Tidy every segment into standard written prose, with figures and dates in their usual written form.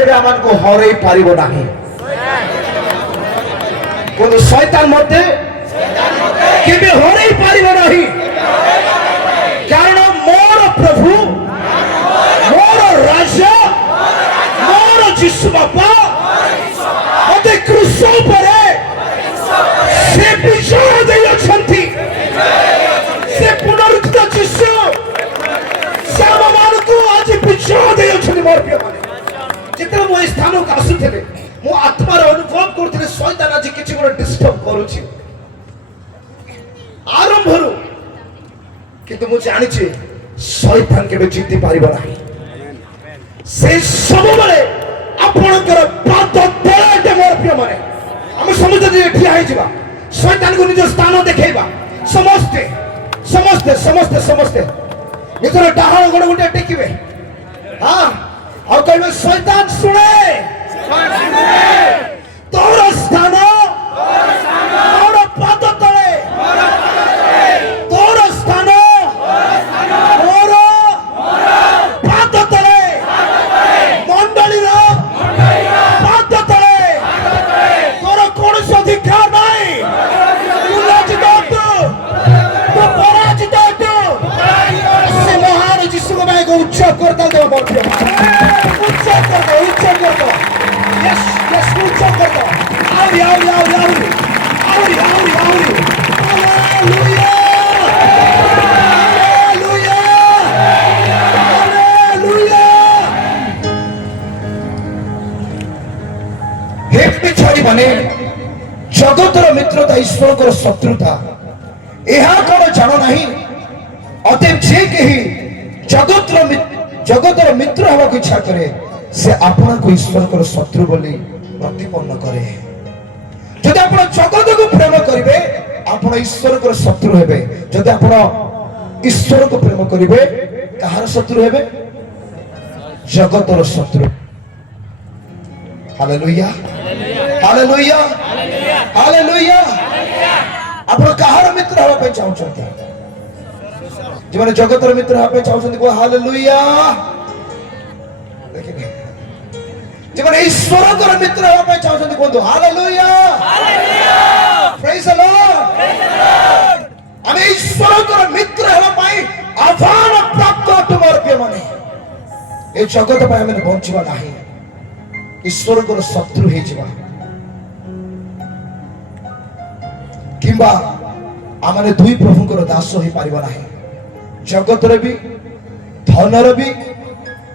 केबे आमानकु हरई पारिबो नाही कोन शैतान मते केबे हरई पारिबो नाही कारण मोर प्रभु मोर राजा मोर यीशु बापा मते क्रूस परे से विजय देई अछंती से पुनरुत्थित यीशु से आमानकु आज विजय देई अछंती मोर प्रिय माने जितने मो स्थान को आसुथिले मो आत्मार अनुभव करथिले शैतान आज किछि गोटे डिस्टर्ब करूछि आरंभरू किंतु मु जानि छी शैतान केबे जिति पारिबो नाही से सब बेले आपणकर पाद तळे मोर प्रिय माने हम समझ जे ठिया हे जिबा शैतान को निज स्थान देखेबा समस्ते समस्ते समस्ते समस्ते निजर डाहाण गोड़ गोटे टेकिबे हां और कहबे शैतान सुने तोर स्थान तोर पाद तळे तोर स्थान मोर पाद तळे मंडली रो पाद तळे तोर कोनोसी अधिकार नाही तू लज्जित तू पराजित तू से महान यीशु को मैं उच्च करता दो मोर प्रिय उच्च कर दो यस यस उच्च कर दो आओ हालेलुया हालेलुया हालेलुया हेपी छड़ी बने जगतर मित्रता ईश्वर को शत्रुता यह कौन जान नहीं अतएव जे कही जगतर मित्र हवा को इच्छा करे से आपन को ईश्वर को शत्रु बोली प्रतिपन्न करे जदि आप जगत को प्रेम करेंगे आप ईश्वर को शत्रु हेबे जदि आप ईश्वर को प्रेम करेंगे कहार शत्रु हेबे जगतर शत्रु हालेलुया हालेलुया हालेलुया आप कहार मित्र हवा पे चाहते जो मैंने जगतर मित्र हवा पे चाहते को हालेलुया देखिए जो मैंने ईश्वर को मित्र हवा पे चाहते को hallelujah hallelujah praise the Lord हमें ईश्वर को मित्र हवा पाई आह्वान प्राप्त तुमार पे माने ए जगत पे हमें बंचवा नहीं ईश्वर को शत्रु हे जीवा किंबा आमने दुई प्रभु को दास हो पारिबा नहीं जगतर भी धनर भी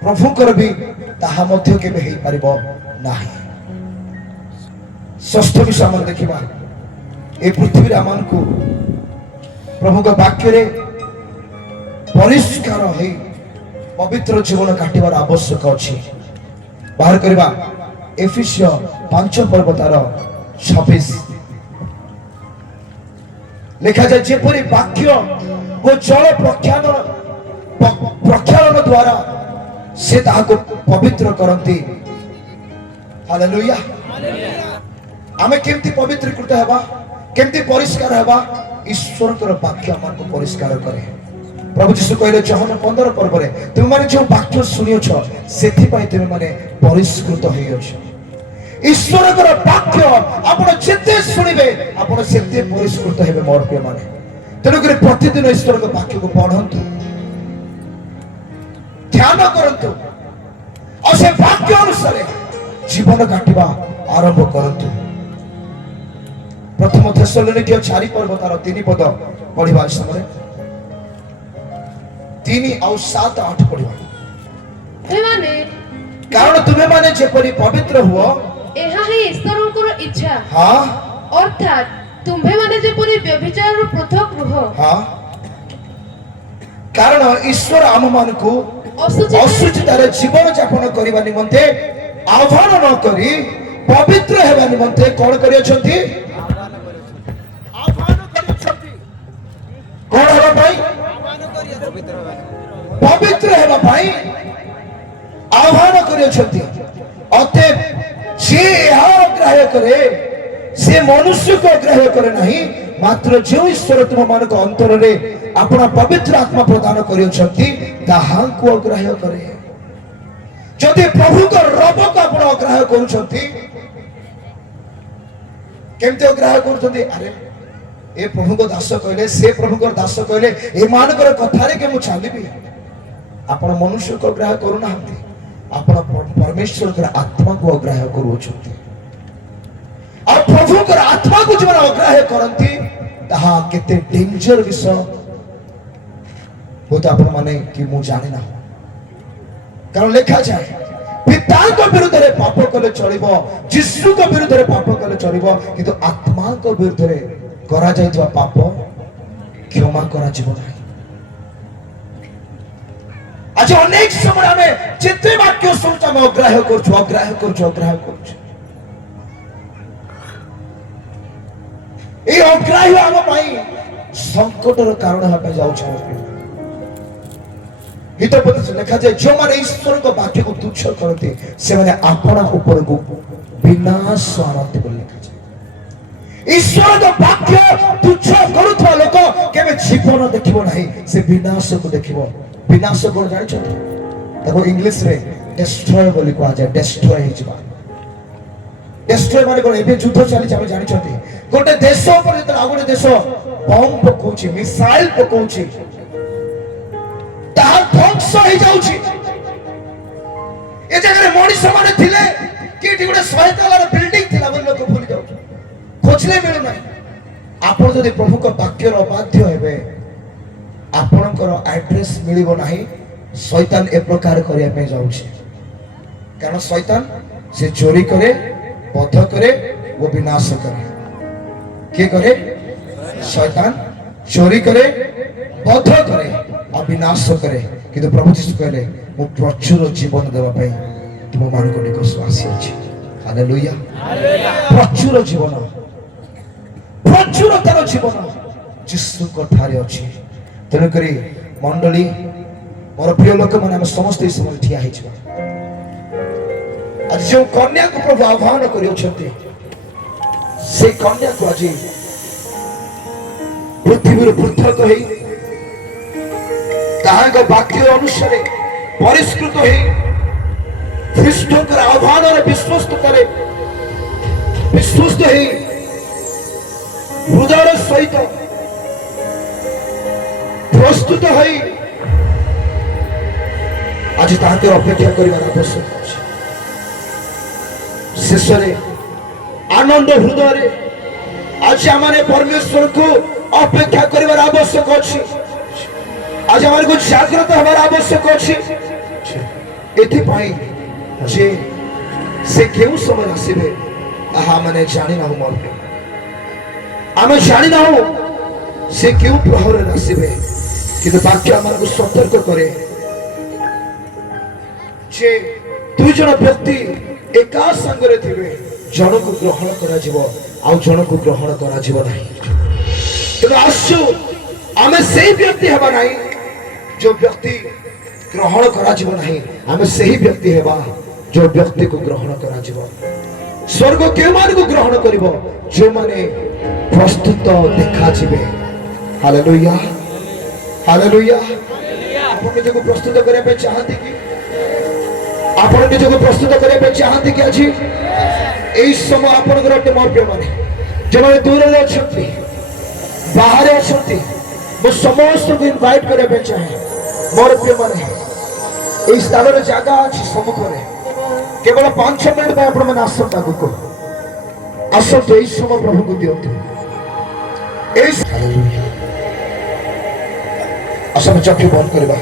प्रभु कर भी ताहा मध्य केबे हे पारिबो नाही षष्ठ विषय हम देखिबा ए पृथ्वी रे आमान को प्रभु को वाक्य रे परिष्कार हे पवित्र जीवन काटिबार आवश्यक अछि बाहर करबा एफिसियो 5 पर्व तार 26 लिखा जाए जेपरी वाक्य वो जल प्रक्षालन द्वारा से ताको पवित्र करती हालेलुया आमे केमती पवित्रीकृत हेबा केमती परिष्कार हेबा ईश्वर को वाक्य हमको परिष्कार करे प्रभु यीशु कहले यूहन्ना 15 पर्व रे तुम माने जो वाक्य सुनियो छ सेथि पई तुम माने परिष्कृत होइयो छ ईश्वर को वाक्य आपण जेते सुनिबे आपण सेते परिष्कृत हेबे मोर प्रिय माने तेनु करे प्रतिदिन ईश्वर को वाक्य को पढंतु ध्यान करंतु और से वाक्य अनुसार जीवन काटिबा आरंभ करंतु प्रथम थेसलोनिके 4 पर्व तार 3 पद पढिबा समय 3 और 7 8 पढिबा हे माने कारण तुमे माने जेपरि पवित्र हुओ एहा है ईश्वरଙ୍କର इच्छा हां अर्थात तुम्हे माने जेपरि व्यभिचार पृथक रुह हां कारण ईश्वर आम मान को असुचितार जीवन यापन करबा निमंते आह्वान न करी पवित्र हेबा निमंते कोन करियो छथि आह्वान करियो छथि कोन हेबा भाई पवित्र हेबा भाई आह्वान करियो छथि अते जे यह ग्रहण करे से मनुष्य को ग्रहण करे नहीं मात्र जो ईश्वर तुम मान को अंतर रे अपना पवित्र आत्मा प्रदान करियो छथि ताहा को ग्रहण करे जदि प्रभु को रब को अपन अग्राह्य करुछंती केमते अग्राह्य करुछंती अरे ए प्रभु को दास कहले से प्रभु को दास कहले ए मानकर कथारे के मु चालिबी आपण मनुष्य को अग्राह्य करू नाहंती आपण परमेश्वर के आत्मा को अग्राह्य करूछंती और प्रभु के आत्मा को जो अग्राह्य करंती ताहा केते डेंजर विषय होता आपण माने कि मु जाने ना कारण लिखा जाए पिता को विरुद्ध रे पाप कले चलिबो यीशु को विरुद्ध रे पाप कले चलिबो किंतु आत्मा को विरुद्ध रे करा जायतवा पाप क्षमा करा जीव नाही आज अनेक समय हमें जिते वाक्य सुनता हम अग्राह्य करछु ए अग्राह्य हम पई संकटर कारण हमें जाउ छ हितोपदेश लिखा जाए जो माने ईश्वर को वाक्य को तुच्छ करते से माने अपना ऊपर को विनाश आनंद बोल लिखा जाए ईश्वर को वाक्य तुच्छ करूथवा लोक केबे जीवन देखिबो नाही से विनाश को देखिबो विनाश को जानि छ देखो इंग्लिश रे डिस्ट्रॉय बोली को जाए डिस्ट्रॉय हे जबा डिस्ट्रॉय माने कोन एबे युद्ध चली हम जानि छथि गोटे देश पर जत आ गोटे देश बम पकोछि मिसाइल पकोछि ताहा ध्वंस हो जाउछि ए जगह मनीष माने थिले कि गोटे 100 तलार बिल्डिंग थिला बोल लोक भूली जाउछ खोजले मिलु नाही आपण जदि प्रभु को वाक्य रो बाध्य हेबे आपणकर एड्रेस मिलिबो नाही शैतान ए प्रकार करिया पे जाउछि कारण शैतान से चोरी करे बध करे वो विनाश करे के करे शैतान चोरी करे बध करे अविनाश करे किंतु प्रभु यीशु कहले मु प्रचुर जीवन देवा पई तुम मान को निकस आसी अछि हालेलुया प्रचुर जीवन प्रचुर तर जीवन यीशु को थारे अछि तने करी मंडली मोर प्रिय लोक माने हम समस्त इस समय ठिया हिछ आज जो कन्या को प्रभु आह्वान करियो छथि से कन्या को आज पृथ्वी पृथक होई ताहां वाक्य अनुसार परिष्कृत हो ख्रीष्टर आह्वान विश्वस्त करे विश्वस्त हो हृदय सहित प्रस्तुत हो आज ताहां अपेक्षा कर आवश्यक शेष आनंद हृदय आज आम परमेश्वर को अपेक्षा कर आवश्यक अच्छी आज हमारे को जागृत हमारा आवश्यक अच्छी एथिपाई जे से केउ समय आसीबे आहा माने जानि ना मोर आमे जानि ना से केउ प्रहर आसीबे किंतु वाक्य हमारे को सतर्क करे जे दुई जन व्यक्ति एका संगरे थिबे जन को ग्रहण करा जीवो आ जन को ग्रहण करा जीवो नाही किंतु आसु आमे से व्यक्ति हेबा नाही जो व्यक्ति ग्रहण करा जीव नहीं हमें सही व्यक्ति हेबा जो व्यक्ति को ग्रहण करा जीव स्वर्ग के मान को ग्रहण करिवो जो माने प्रस्तुत देखा जीवे हालेलुया हालेलुया आपण निज को प्रस्तुत करे पे चाहती कि आपण निज को प्रस्तुत करे पे चाहती कि आज एई समय आपण ग्रहण मोर पे माने जो माने दूर रे अछंती बाहर अछंती वो समस्त को इनवाइट करे पे चाहे मोर प्रिय माने ए स्थान रे जागा अछि सम्मुख रे केवल 5 मिनिट में आपण माने आसंता को आसंत ए समय प्रभु को दियंतु ए हालेलुया असम चक्की बंद करबा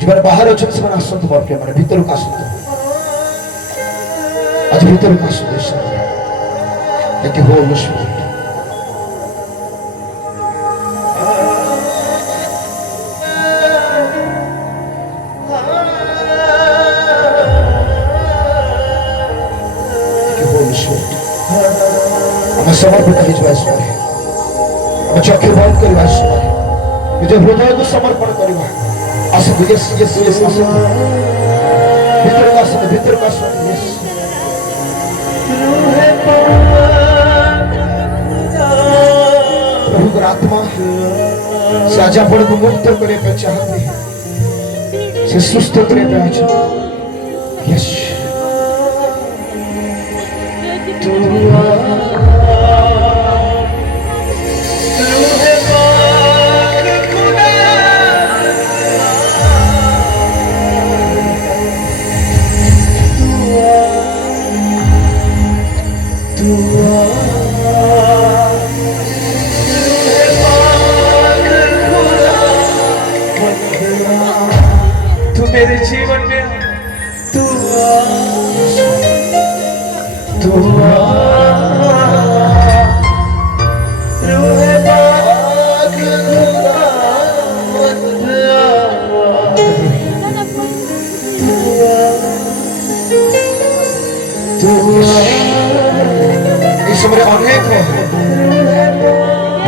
जबर बाहर अछि से माने आसंत मोर प्रिय माने भीतर का आसंत आज भीतर का आसंत एक हो मुश्किल समर्पित चक्की बंद करवा निज हृदय को समर्पण करवा आसतु यस यस यस भीतर का यस प्रभु का आत्मा से आज आपण को मुक्त करे पे चाहते से सुस्त करे पे आज यस এই সময় অনেক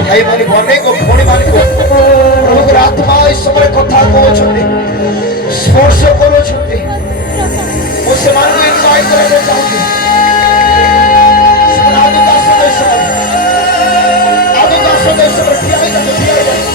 ভাই মানে অনেক ভଉଣୀ ମାନଙ୍କୁ ପ୍ରଭୁଙ୍କର ଆତ୍ମା এই ସମୟରେ କଥା କହୁଛନ୍ତି, ସ୍ପର୍ଶ କରୁଛନ୍ତି। ମୁଁ ସେମାନଙ୍କୁ ଇନଭାଇଟ୍ କରିବାକୁ ଚାହୁଁଛି, ସେମାନେ ଆଗକୁ ଆସନ୍ତୁ, ସେମାନେ ଆଗକୁ ଆସନ୍ତୁ, ସେମାନେ ଠିଆ ହେଇଯାନ୍ତୁ, ଠିଆ ହେଇଯାନ୍ତୁ।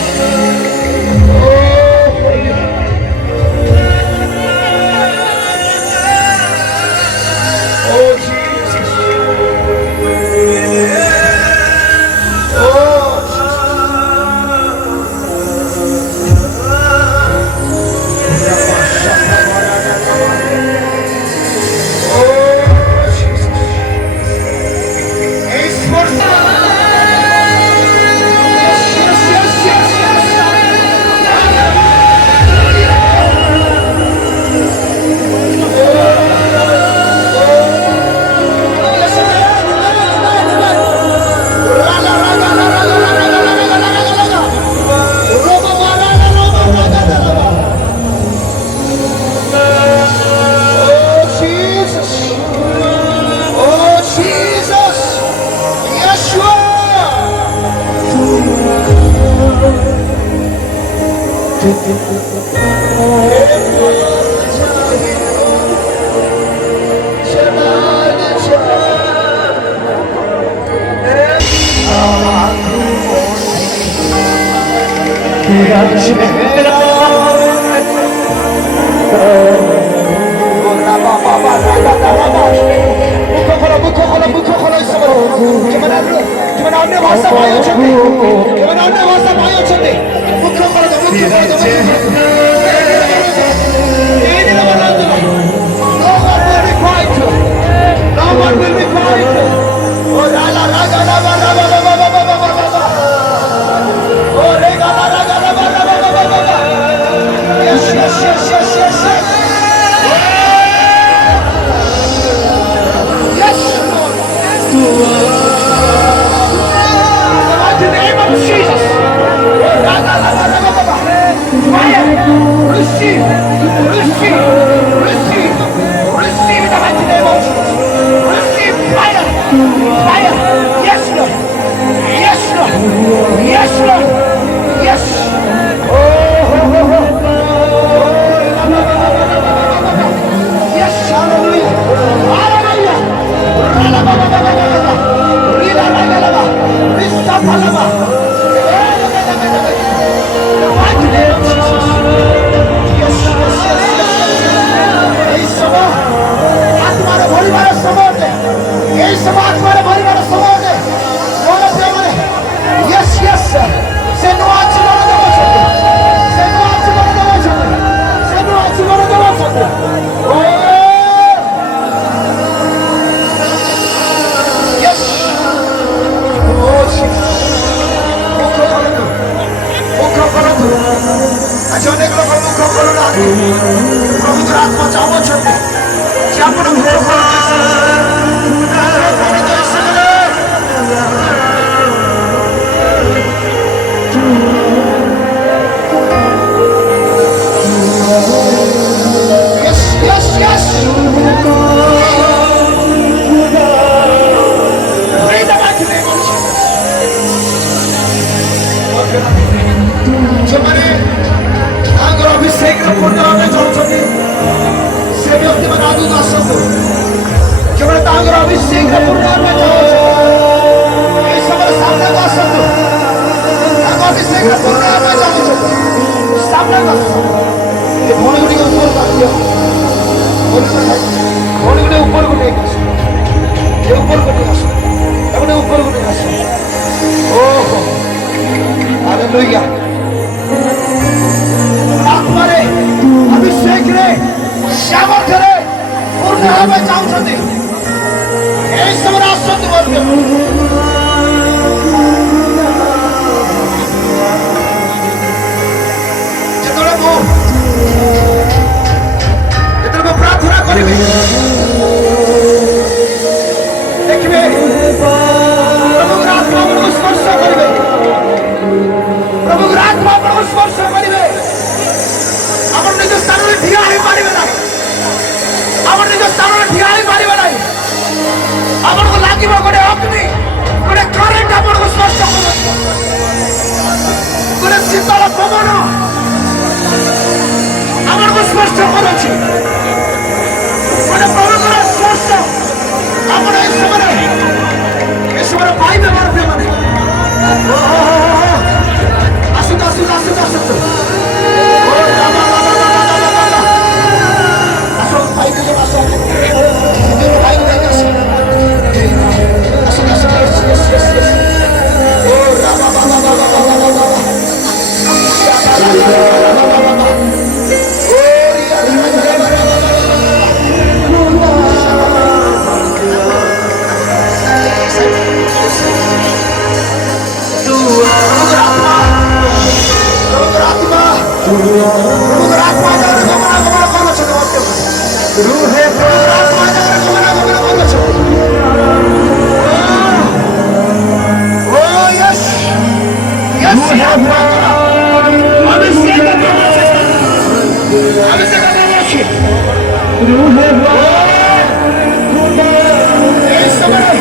এই সময়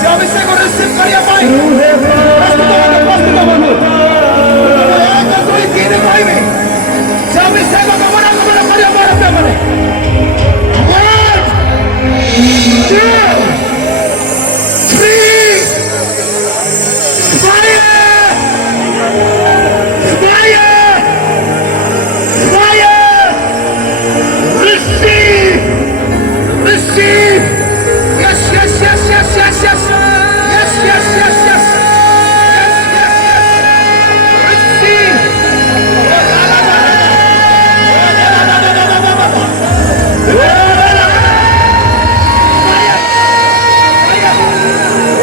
যে অভিষেক রিসিভ করিয়া পাই প্রস্তুত হবো এক দুই তিন কইবে যে অভিষেক গমন করিয়া বড় পেমনে 1 2 3 fire fire fire receive receive yes yes yes yes yes yes yes yes yes yes receive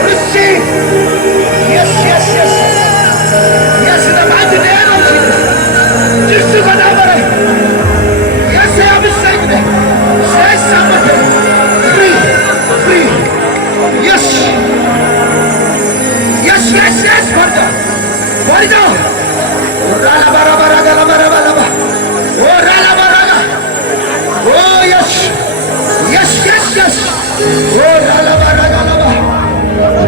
receive yes yes yes yes in the mighty name of Jesus Jesus का नाम है yes I am saved say somebody free free yes yes yes yes Varda Varda rala bara bara gala bara bara oh rala bara oh yes yes yes yes oh rala bara gala bara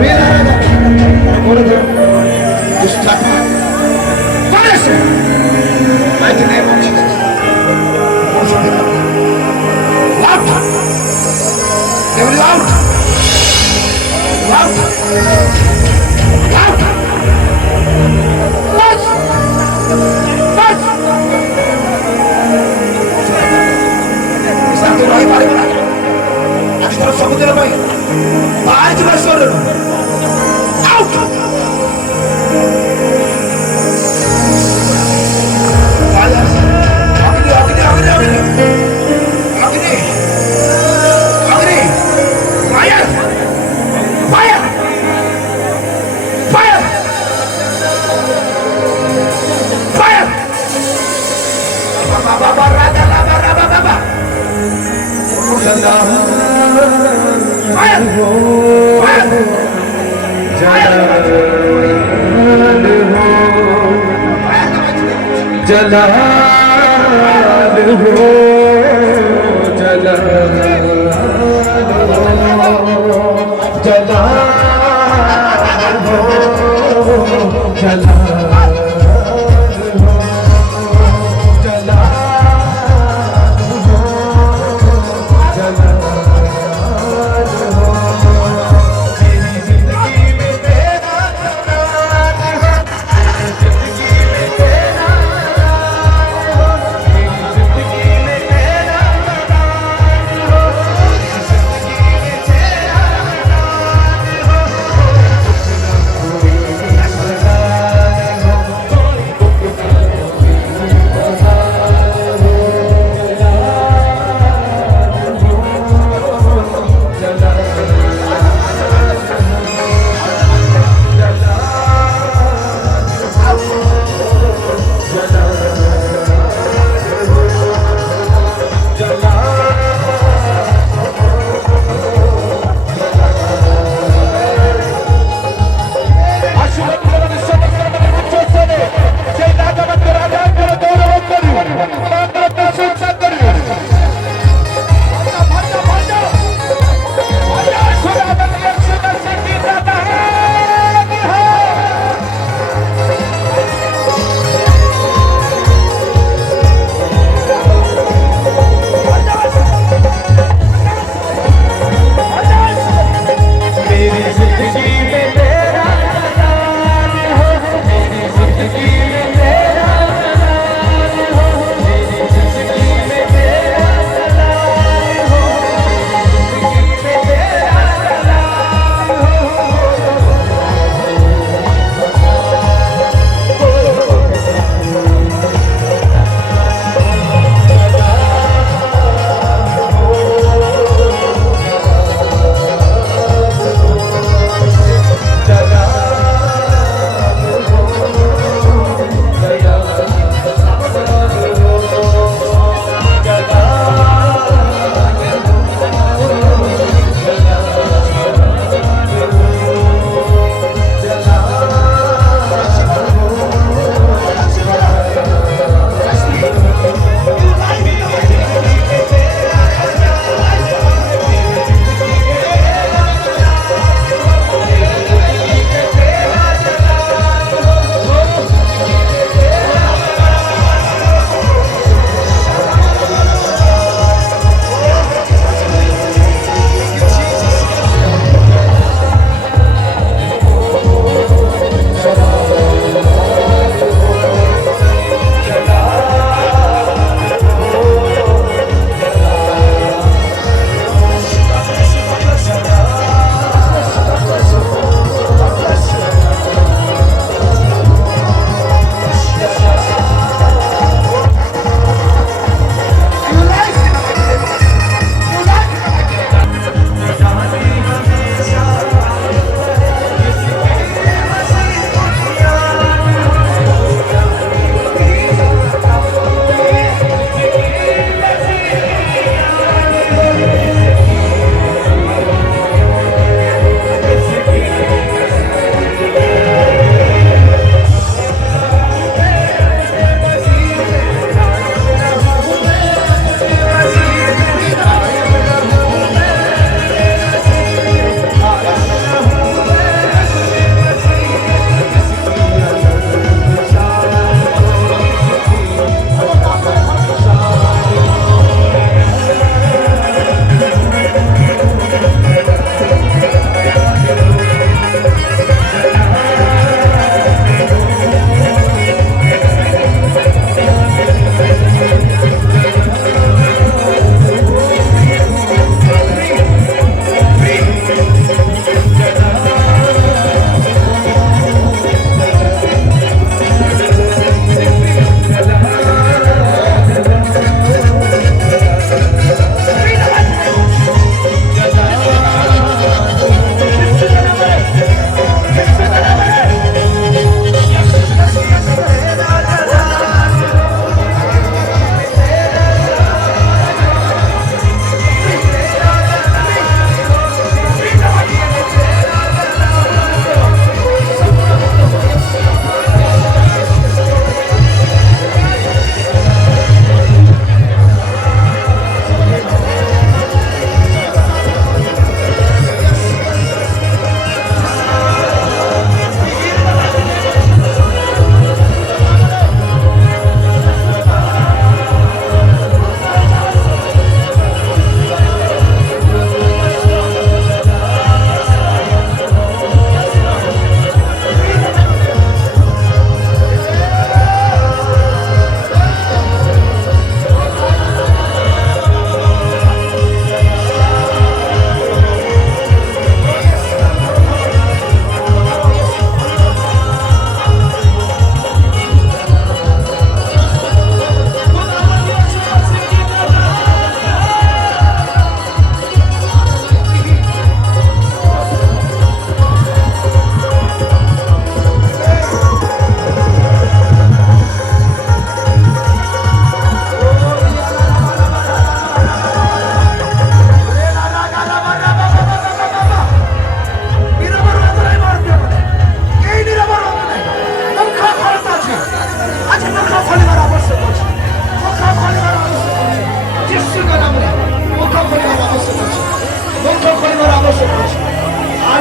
mera rala orada just tap fire mighty name of Jesus out devil out out out touch touch Santo rahi pare na aji thara samudra pai bahar jiba sore out जलाल हो जलाल हो जलाल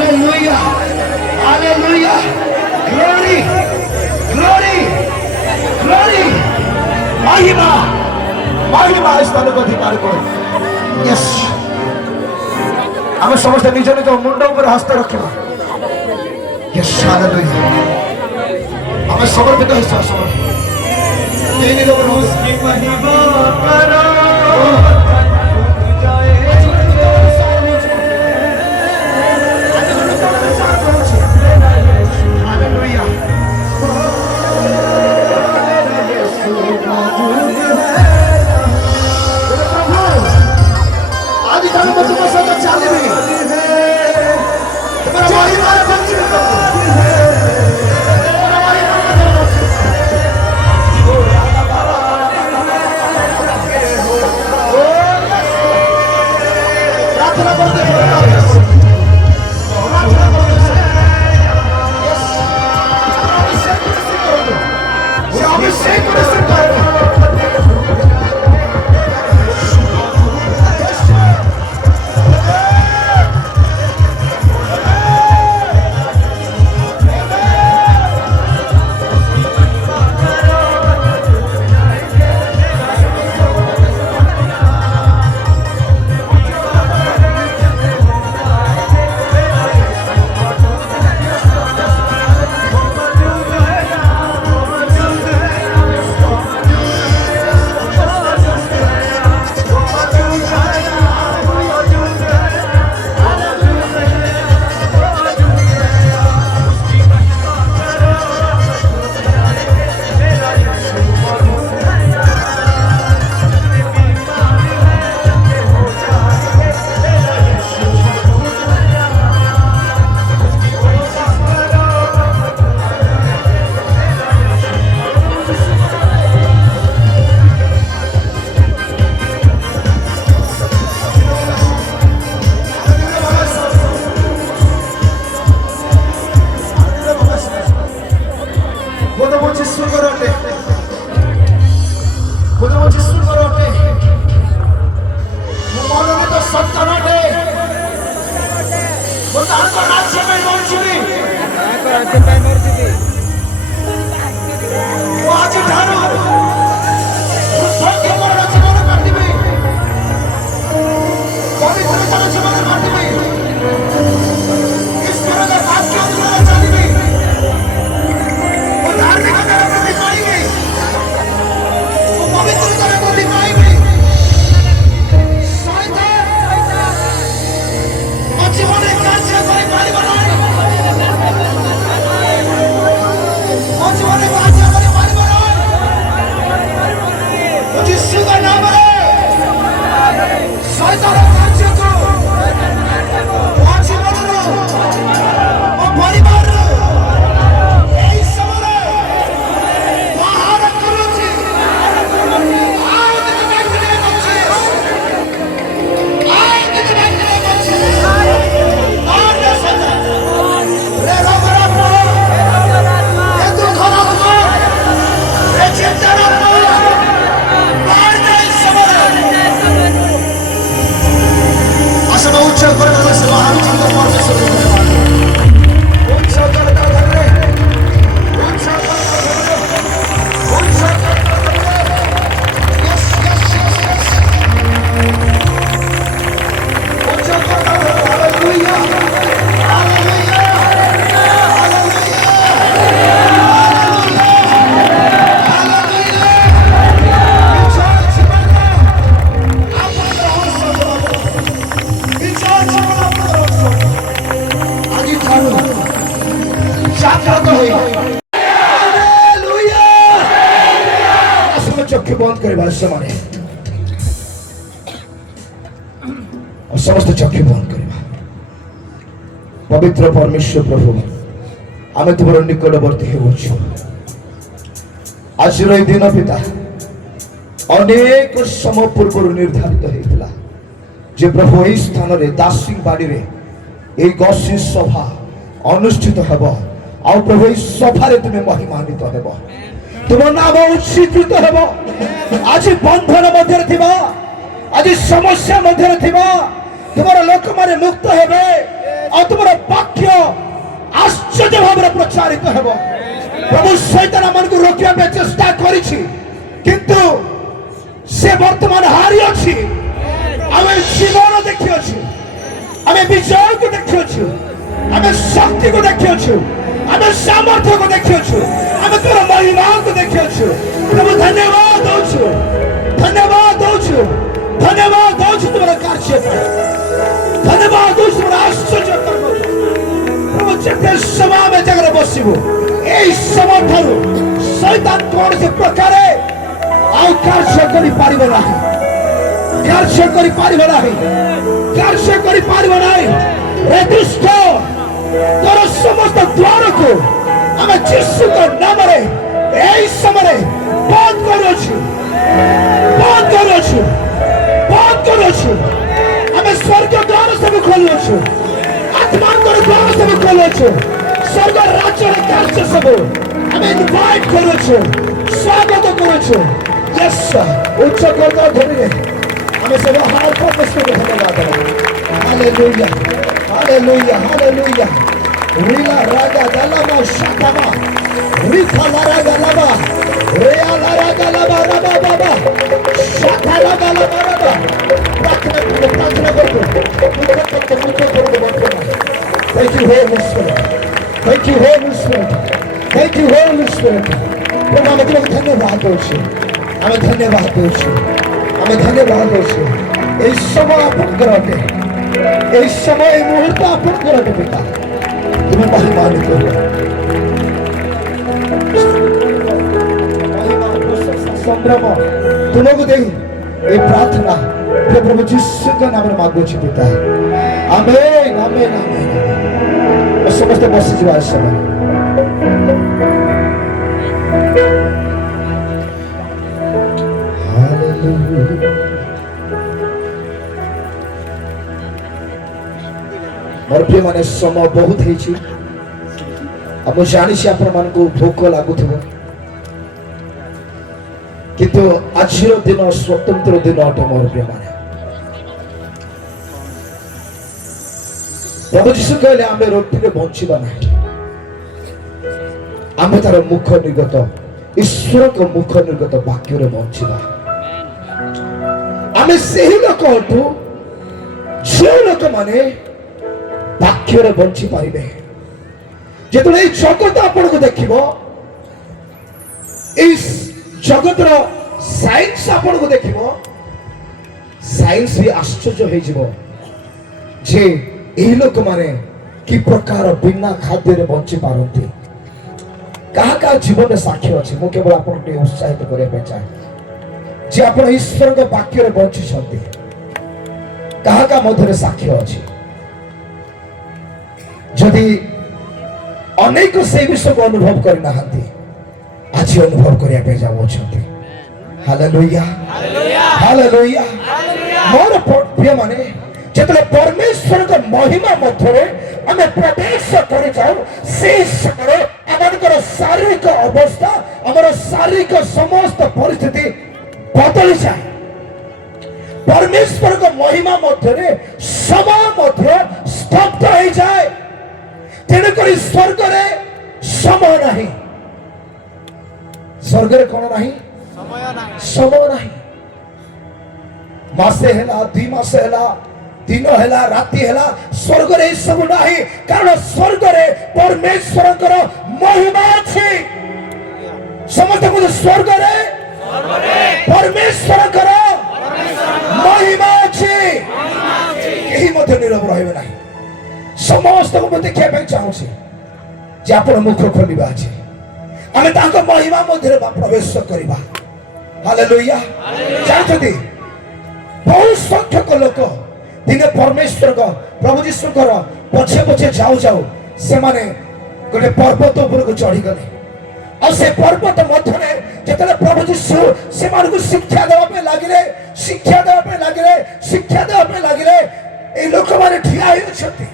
Hallelujah. Hallelujah. Glory. Glory. Glory. महिमा महिमा स्थानको अधिकार करो. Yes. ଆମେ ସମସ୍ତେ ନିଜ ନିଜ ମୁଣ୍ଡ ଉପରେ ହସ୍ତ ରଖିବା. Yes, hallelujah. ଆମେ ସମର୍ପିତ ହେଇଯିବା ସମର୍ପିତ. ତିନି ଲୋକ उसकी महिमा करो Hallelujah. आज ठाणु म तुम सहित चालिबि. तुमर महिमार बंचित करबो. प्रार्थना करते अभिषेक चक्षु बंद करवा समय समस्त चक्षु बंद करवा. पवित्र परमेश्वर प्रभु आम तुम निकटवर्ती हो आज दिन पिता अनेक समय पूर्व निर्धारित होता जे प्रभु यही स्थान में दासिंग बाड़ी रे गसी सभा अनुष्ठित हेब आ प्रभु यही सभारे तुम्हें महिमान्वित हेब तुम नाम उत्स्वीकृत हेब. आज बंधन मध्य थिबा आज समस्या मध्य थिबा तुमर लोक माने मुक्त हेबे और तुमर पक्ष आश्चर्य भाव प्रचारित हेब प्रभु शैतान आमको रोकवा चेष्टा करिछि किंतु से वर्तमान हारी अछि आमे जीवन देखि अछि आमे विजय को देखि अछि आमे शक्ति को देखि अछि आमे सामर्थ्य को देखि अछि आमे तोर महिमा को देखि अछि प्रभु धन्यवाद दउछु धन्यवाद दउछु तुम्हारा कार्य पर धन्यवाद दउछु तुम्हारा आश्चर्य कर्म प्रभु जेते सभा में जगह बसिबो एई समय थारु शैतान कोन से प्रकारे आउ कार्य करि पारिबो नाही कार्य करि पारिबो नाही रे दुष्ट तोर समस्त द्वार को आमे यीशु के नाम रे एई समय बंद करूछु आमे स्वर्ग द्वार सब खोलुछु आत्मांतर द्वार सब खोलुछु स्वर्ग राज्य रे कार्य सब आमे इनवाइट करूछु स्वागत करूछु यस उच्च कर धरि रे आमे सब हार परमेश्वर को धन्यवाद हालेलुया हालेलुया हालेलुया रीला रागा दलमा शातामा रिफा रागा लबा रेया रागा लबा रबा बाबा शाता लबा लबा रबा प्रार्थना करो Thank you Holy Spirit Thank you Holy Spirit Thank you Holy Spirit प्रभु हमें तुमको धन्यवाद दोछु हमें धन्यवाद दोछु इस समय अपन करते इस समय मुहूर्त अपन करते पिता तुम्हें महिमा करो महिमा प्रशंसा संभ्रम तुमको दे ये प्रार्थना प्रभु यीशु के नाम में मांगो छी पिता आमेन आमेन आमेन समस्त बस जीवा समय हालेलुया मोर प्रिय माने समय बहुत हेछि अब जानि छी आपण मन को भोक लागुथबो किंतु आजिर दिन स्वतंत्र दिन अटे मोर प्रिय माने प्रभु यीशु कहले आमे रोटी रे बंचिबा नाही आमे तार मुख निर्गत ईश्वर को मुख निर्गत वाक्य रे बंचिबा आमे सेही लोक अटु जे लोक माने वाक्य रे बंची पारिबे जेतले जगत आपण को देखिबो इस जगत रो साइंस आपण को देखिबो साइंस भी आश्चर्य हो जिवो जे एही लोक माने कि प्रकार बिना खाद्य रे बंची पारंती कहा जीवन में साक्ष्य अच्छे मु केवल आपन के उत्साहित करे पे चाहे जे आपण ईश्वर के वाक्य रे बंची छथि कहा मध्य रे साक्ष्य अच्छे जदि अनेक से विषय को अनुभव करना हाथी आज अनुभव करिया पे जाओ छथि हालेलुया हालेलुया मोर प्रिय माने जेतले परमेश्वर के महिमा मध्य रे हमें प्रवेश कर जाऊ से समय हमर शारीरिक अवस्था हमर शारीरिक समस्त परिस्थिति बदल जाए परमेश्वर के महिमा मध्य रे समय मध्य स्तब्ध हो जाए तेणुकर स्वर्ग रे समय नहीं स्वर्ग रे कौन नहीं समय नहीं मासे हेला दुई मासे हेला दिन हेला राति हेला स्वर्ग रे सब नहीं कारण स्वर्ग रे परमेश्वर महिमा अछि समस्त को स्वर्ग रे परमेश्वर महिमा अछि केही मध्य नीरव रहबे नहीं समस्त को देखिया पे चाहू छी जे आपण मुख खोलिबा अछि हमें ताको महिमा मध्य रे प्रवेश करिबा हालेलुया जानथि बहुत संख्यक लोक दिने परमेश्वर को प्रभु यीशु को पछे पछे जाऊ जाऊ से माने गोटे पर्वत ऊपर को चढ़ी गले और से पर्वत मध्य जेतले प्रभु यीशु से मान को शिक्षा देवा पे लागिले ए लोक माने ठिया होई छथि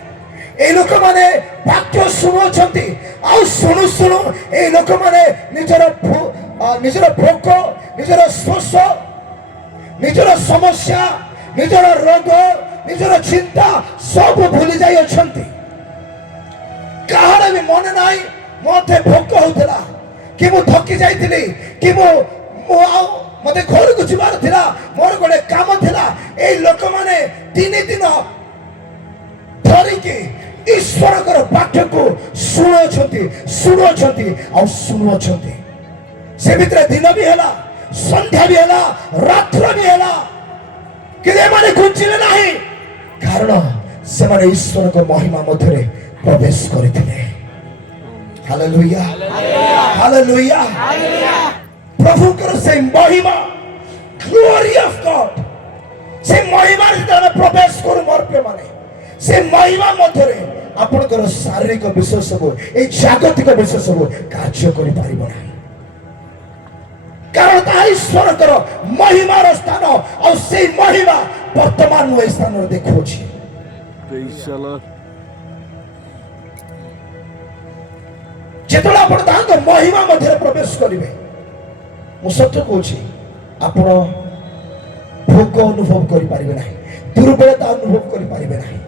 ए लोक माने वाक्य सुनो छथि आ सुनु सुनु ए लोक माने निजर भोक निजर शोष निजर समस्या निजर रोग निजर चिंता सब भूली जाई अछंती କାହାର ବି ମନେ ନାହିଁ ମତେ ଭୋକ ହଉଥିଲା କି ମୁଁ ଥକି ଯାଇଥିଲି କି ମୁଁ ଆଉ ମତେ ଘରକୁ ଯିବାର ଥିଲା, ମୋର ଗୋଟେ କାମ ଥିଲା। ଏଇ ଲୋକମାନେ 3 ଦିନ ଧରିକି ଈଶ୍ୱରଙ୍କର ବାକ୍ୟକୁ ଶୁଣୁଛନ୍ତି ଆଉ ଶୁଣୁଛନ୍ତି। ସେ ଭିତରେ ଦିନ ବି ହେଲା, ସନ୍ଧ୍ୟା ବି ହେଲା, ରାତ୍ର ବି ହେଲା, କିନ୍ତୁ ଏମାନେ ଘୁଞ୍ଚିଲେ ନାହିଁ, କାରଣ ସେମାନେ ଈଶ୍ୱରଙ୍କ ମହିମା ମଧ୍ୟରେ ପ୍ରବେଶ କରିଥିଲେ। Hallelujah, hallelujah. ପ୍ରଭୁଙ୍କର ସେଇ ମହିମା, ଗ୍ଲୋରି ଅଫ ଗଡ୍, ସେ ମହିମାରେ ଯେତେବେଳେ ଆମେ ପ୍ରବେଶ କରୁ ମୋର ପ୍ରିୟମାନେ, ସେ ମହିମା ମଧ୍ୟରେ ଆପଣଙ୍କର ଶାରୀରିକ ବିଷୟ ସବୁ, ଏଇ ଜାଗତିକ ବିଷୟ ସବୁ କାର୍ଯ୍ୟ କରିପାରିବ ନାହିଁ, କାରଣ ତାହା ଈଶ୍ୱରଙ୍କର ମହିମାର ସ୍ଥାନ। ଆଉ ସେଇ ମହିମା ବର୍ତ୍ତମାନ ମୁଁ ଏଇ ସ୍ଥାନରେ ଦେଖୁଅଛି। ଯେତେବେଳେ ଆପଣ ତାଙ୍କ ମହିମା ମଧ୍ୟରେ ପ୍ରବେଶ କରିବେ, ମୁଁ ସତ୍ୟ କହୁଛି, ଆପଣ ଭୋକ ଅନୁଭବ କରିପାରିବେ ନାହିଁ, ଦୁର୍ବଳତା ଅନୁଭବ କରିପାରିବେ ନାହିଁ।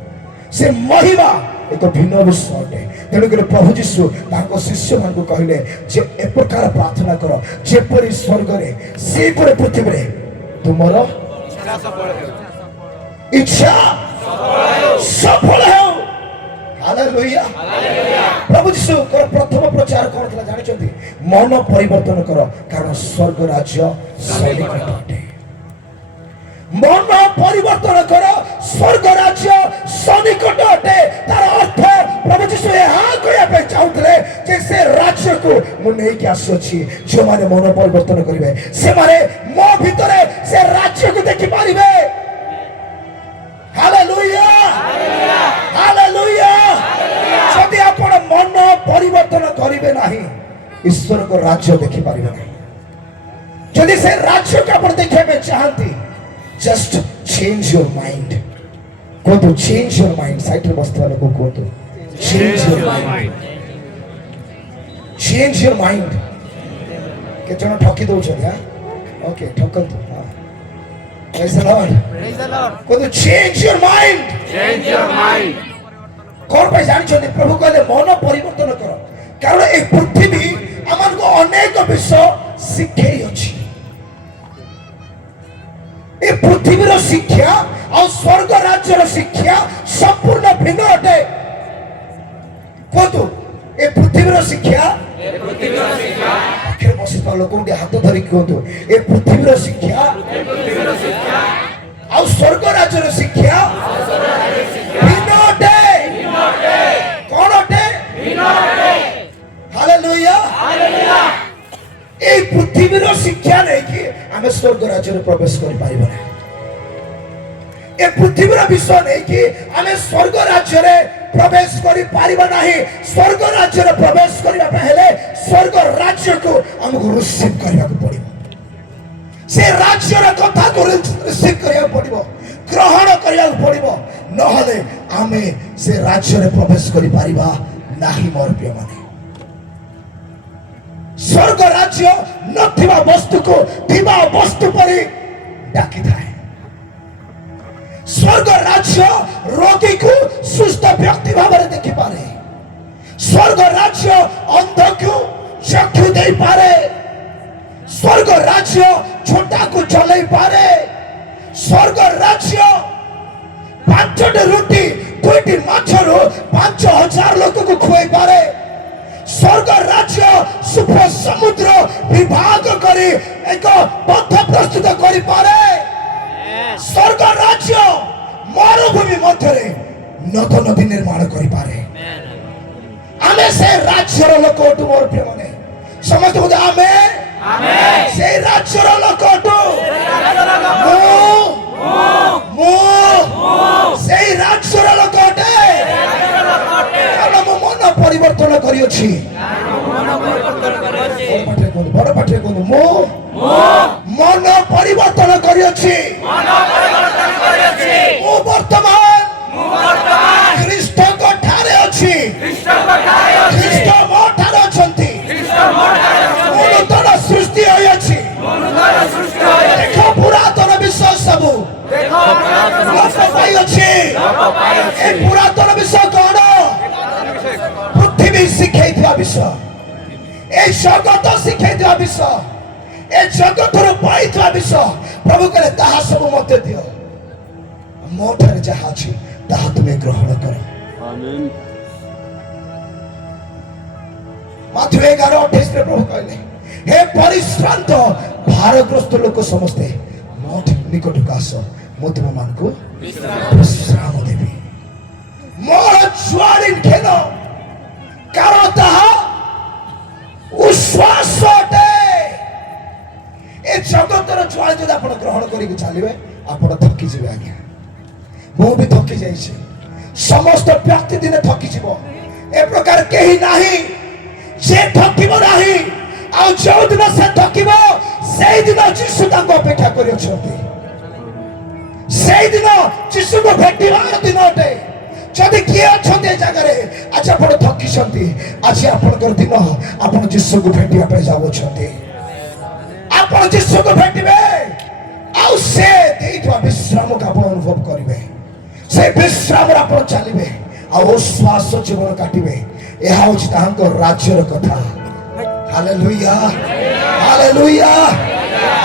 ସେ ମହିମା ଏକ ଭିନ୍ନ ବିଷୟ ଅଟେ। ତେଣୁକରି ପ୍ରଭୁ ଯୀଶୁ ତାଙ୍କ ଶିଷ୍ୟମାନଙ୍କୁ କହିଲେ ଯେ ଏ ପ୍ରକାର ପ୍ରାର୍ଥନା କର, ଯେପରି ସ୍ୱର୍ଗରେ ସେପରି ପୃଥିବୀରେ ତୁମର ଇଚ୍ଛା ସଫଳ ହେଉ। ହାଲେଲୁୟା। ପ୍ରଭୁ ଯୀଶୁଙ୍କର ପ୍ରଥମ ପ୍ରଚାର କଣ ଥିଲା ଜାଣିଛନ୍ତି? ମନ ପରିବର୍ତ୍ତନ କର, କାରଣ ସ୍ୱର୍ଗ ରାଜ୍ୟ ସନ୍ନିକଟ ଅଟେ। ମନ ପରିବର୍ତ୍ତନ କର, ସ୍ୱର୍ଗ ରାଜ୍ୟ ସନ୍ନିକଟ ଅଟେ। ତାର ଅର୍ଥ ପ୍ରଭୁ ଯୀଶୁ ଏହା କହିବା ପାଇଁ ଚାହୁଁଥିଲେ ଯେ ସେ ରାଜ୍ୟକୁ ମୁଁ ନେଇକି ଆସୁଅଛି। ଯେଉଁମାନେ ମନ ପରିବର୍ତ୍ତନ କରିବେ ସେମାନେ ମୋ ଭିତରେ ସେ ରାଜ୍ୟକୁ ଦେଖିପାରିବେ। Hallelujah, hallelujah. ଯଦି ଆପଣ ମନ ପରିବର୍ତ୍ତନ କରିବେ ନାହିଁ, ଈଶ୍ୱରଙ୍କ ରାଜ୍ୟ ଦେଖିପାରିବେ ନାହିଁ। ଯଦି ସେ ରାଜ୍ୟକୁ ଆପଣ ଦେଖିବା ପାଇଁ ଚାହାନ୍ତି, just change your mind. କୁହନ୍ତୁ change your mind। ସାଇଟରେ ବସିଥିବା ଲୋକ କୁହନ୍ତୁ change your mind, change your mind। କେତେ ଜଣ ଠକି ଦଉଛନ୍ତି? ଓକେ, ଠକନ୍ତୁ। Praise the Lord, କୁହନ୍ତୁ change your mind, Change your mind. କଣ ପାଇଁ ଜାଣିଛନ୍ତି? ପ୍ରଭୁ କହିଲେ ମନ ପରିବର୍ତ୍ତନ କର, କାରଣ ଏ ପୃଥିବୀ ଆମକୁ ଅନେକ ବିଷୟ ଶିଖେଇ ଅଛି। ଏ ପୃଥିବୀର ଶିକ୍ଷା ଆଉ ସ୍ୱର୍ଗ ରାଜ୍ୟର ଶିକ୍ଷା ସମ୍ପୂର୍ଣ୍ଣ ଭିନ୍ନ ଅଟେ। କୁହନ୍ତୁ ଏ ପୃଥିବୀର ଶିକ୍ଷା, ପାଖରେ ବସିଥିବା ଲୋକଙ୍କୁ ହାତ ଧରିକି କୁହନ୍ତୁ ଏ ପୃଥିବୀର ଶିକ୍ଷା ଆଉ ସ୍ୱର୍ଗ ରାଜ୍ୟର ଶିକ୍ଷା ଭିନ୍ନ ଅଟେ। କଣ ଅଟେ? ହାଲେଲୁୟା। এই পৃথিবীর শিক্ষা নেইকি আমি স্বর্গ রাজ্যে প্রবেশ করি পারিব না। এই পৃথিবীর বিষয় নেইকি আমি স্বর্গ রাজ্যে প্রবেশ করি পারিব নাহি। স্বর্গ রাজ্যে প্রবেশ করিবা হেলে স্বর্গ রাজ্যকু আমকু রিসিভ করিବାକୁ পড়িব। সে রাজ্যর কথাকু রিসিভ করিବାକୁ পড়িব, গ্রহণ করিବାକୁ পড়িব, নহলে আমি সে রাজ্যে প্রবেশ করি পারিবা নাহি। মোর প্রিয় মানে स्वर्ग राज्य नथिबा वस्तु को थिबा वस्तु परि डाकी थाए। स्वर्ग राज्य रोगी को सुस्थ व्यक्ति भाव में देखि पारे। स्वर्ग राज्य अंध को चक्षु दे पारे। स्वर्ग राज्य छोटा को चलाई पारे। स्वर्ग राज्य 5टी रोटी 2टी माछरू 5000 लोक को खुआई पारे। स्वर्ग राज्य सुपर समुद्र विभाग करी एक पथ प्रस्तुत करि पारे। स्वर्ग राज्य मरुभूमि मध्य नद नदी निर्माण करि पारे। आमे से राज्यर लोक अटु। मोर प्रिय माने समस्त बोले आमेन, आमेन। से राज्यर लोक अटु। मो से राज्यर लोक अटे। मन परिवर्तन करियोछि। बड़ पाठे कोन मो मन परिवर्तन करियोछि। मो वर्तमान ख्रीष्ट को ठारे अछि। ख्रीष्ट मो ठारे अछंती। नूतन सृष्टि होय अछि। देखो पुरातन विषय सब लोप पाई अछि। ए पुरातन विषय कोन? ବିଷୟ, ଏ ଜଗତ ଶିଖେଇଥିବା ବିଷୟ, ଏ ଜଗତରୁ ପାଇଥିବା ବିଷୟ ପ୍ରଭୁ କହିଲେ ତାହା ସବୁ ମତେ ଦିଅ, ମୋ ଠାରେ ଯାହା ଅଛି ତାହା ତୁମେ ଗ୍ରହଣ କର। ମାଥ୍ୟୁ 11:28 ପ୍ରଭୁ କହିଲେ ହେ ପରିଶ୍ରାନ୍ତ ଭାରଗ୍ରସ୍ତ ଲୋକ ସମସ୍ତେ ମୋ ନିକଟକୁ ଆସ, ମୁଁ ତୁମମାନଙ୍କୁ ବିଶ୍ରାମ ଦେବି। ମୋର ଜୁଆଳି ଖେଳ କାରଣ ତାହା ଉଶ୍ୱାସ ଅଟେ। ଏ ଜଗତର ଜୁଆଳି ଯଦି ଆପଣ ଗ୍ରହଣ କରିକି ଚାଲିବେ ଆପଣ ଥକିଯିବେ। ଆଜ୍ଞା ମୁଁ ବି ଥକି ଯାଇଛି, ସମସ୍ତ ବ୍ୟକ୍ତି ଦିନେ ଥକିଯିବ। ଏ ପ୍ରକାର କେହି ନାହିଁ ଯେ ଥକିବ ନାହିଁ। ଆଉ ଯୋଉଦିନ ସେ ଥକିବ ସେଇଦିନ ଯୀଶୁ ତାଙ୍କୁ ଅପେକ୍ଷା କରିଅଛନ୍ତି। ସେଇଦିନ ଯୀଶୁକୁ ଭେଟିବାର ଦିନ ଅଟେ। ଯଦି କିଏ ଅଛନ୍ତି ଏ ଜାଗାରେ ଆଜି ଆପଣ ଥକିଛନ୍ତି, ଆଜି ଆପଣଙ୍କର ଦିନ, ଆପଣ ଯୀଶୁକୁ ଭେଟିବା ପାଇଁ ଯାଉଛନ୍ତି। ଆପଣ ଯୀଶୁକୁ ଭେଟିବେ ଆଉ ସେ ଦେଇଥିବା ବିଶ୍ରାମକୁ ଆପଣ ଅନୁଭବ କରିବେ। ସେ ବିଶ୍ରାମରେ ଆପଣ ଚାଲିବେ ଆଉ ଶ୍ୱାସ ଜୀବନ କାଟିବେ। ଏହା ହଉଛି ତାଙ୍କ ରାଜ୍ୟର କଥା। Hallelujah, hallelujah,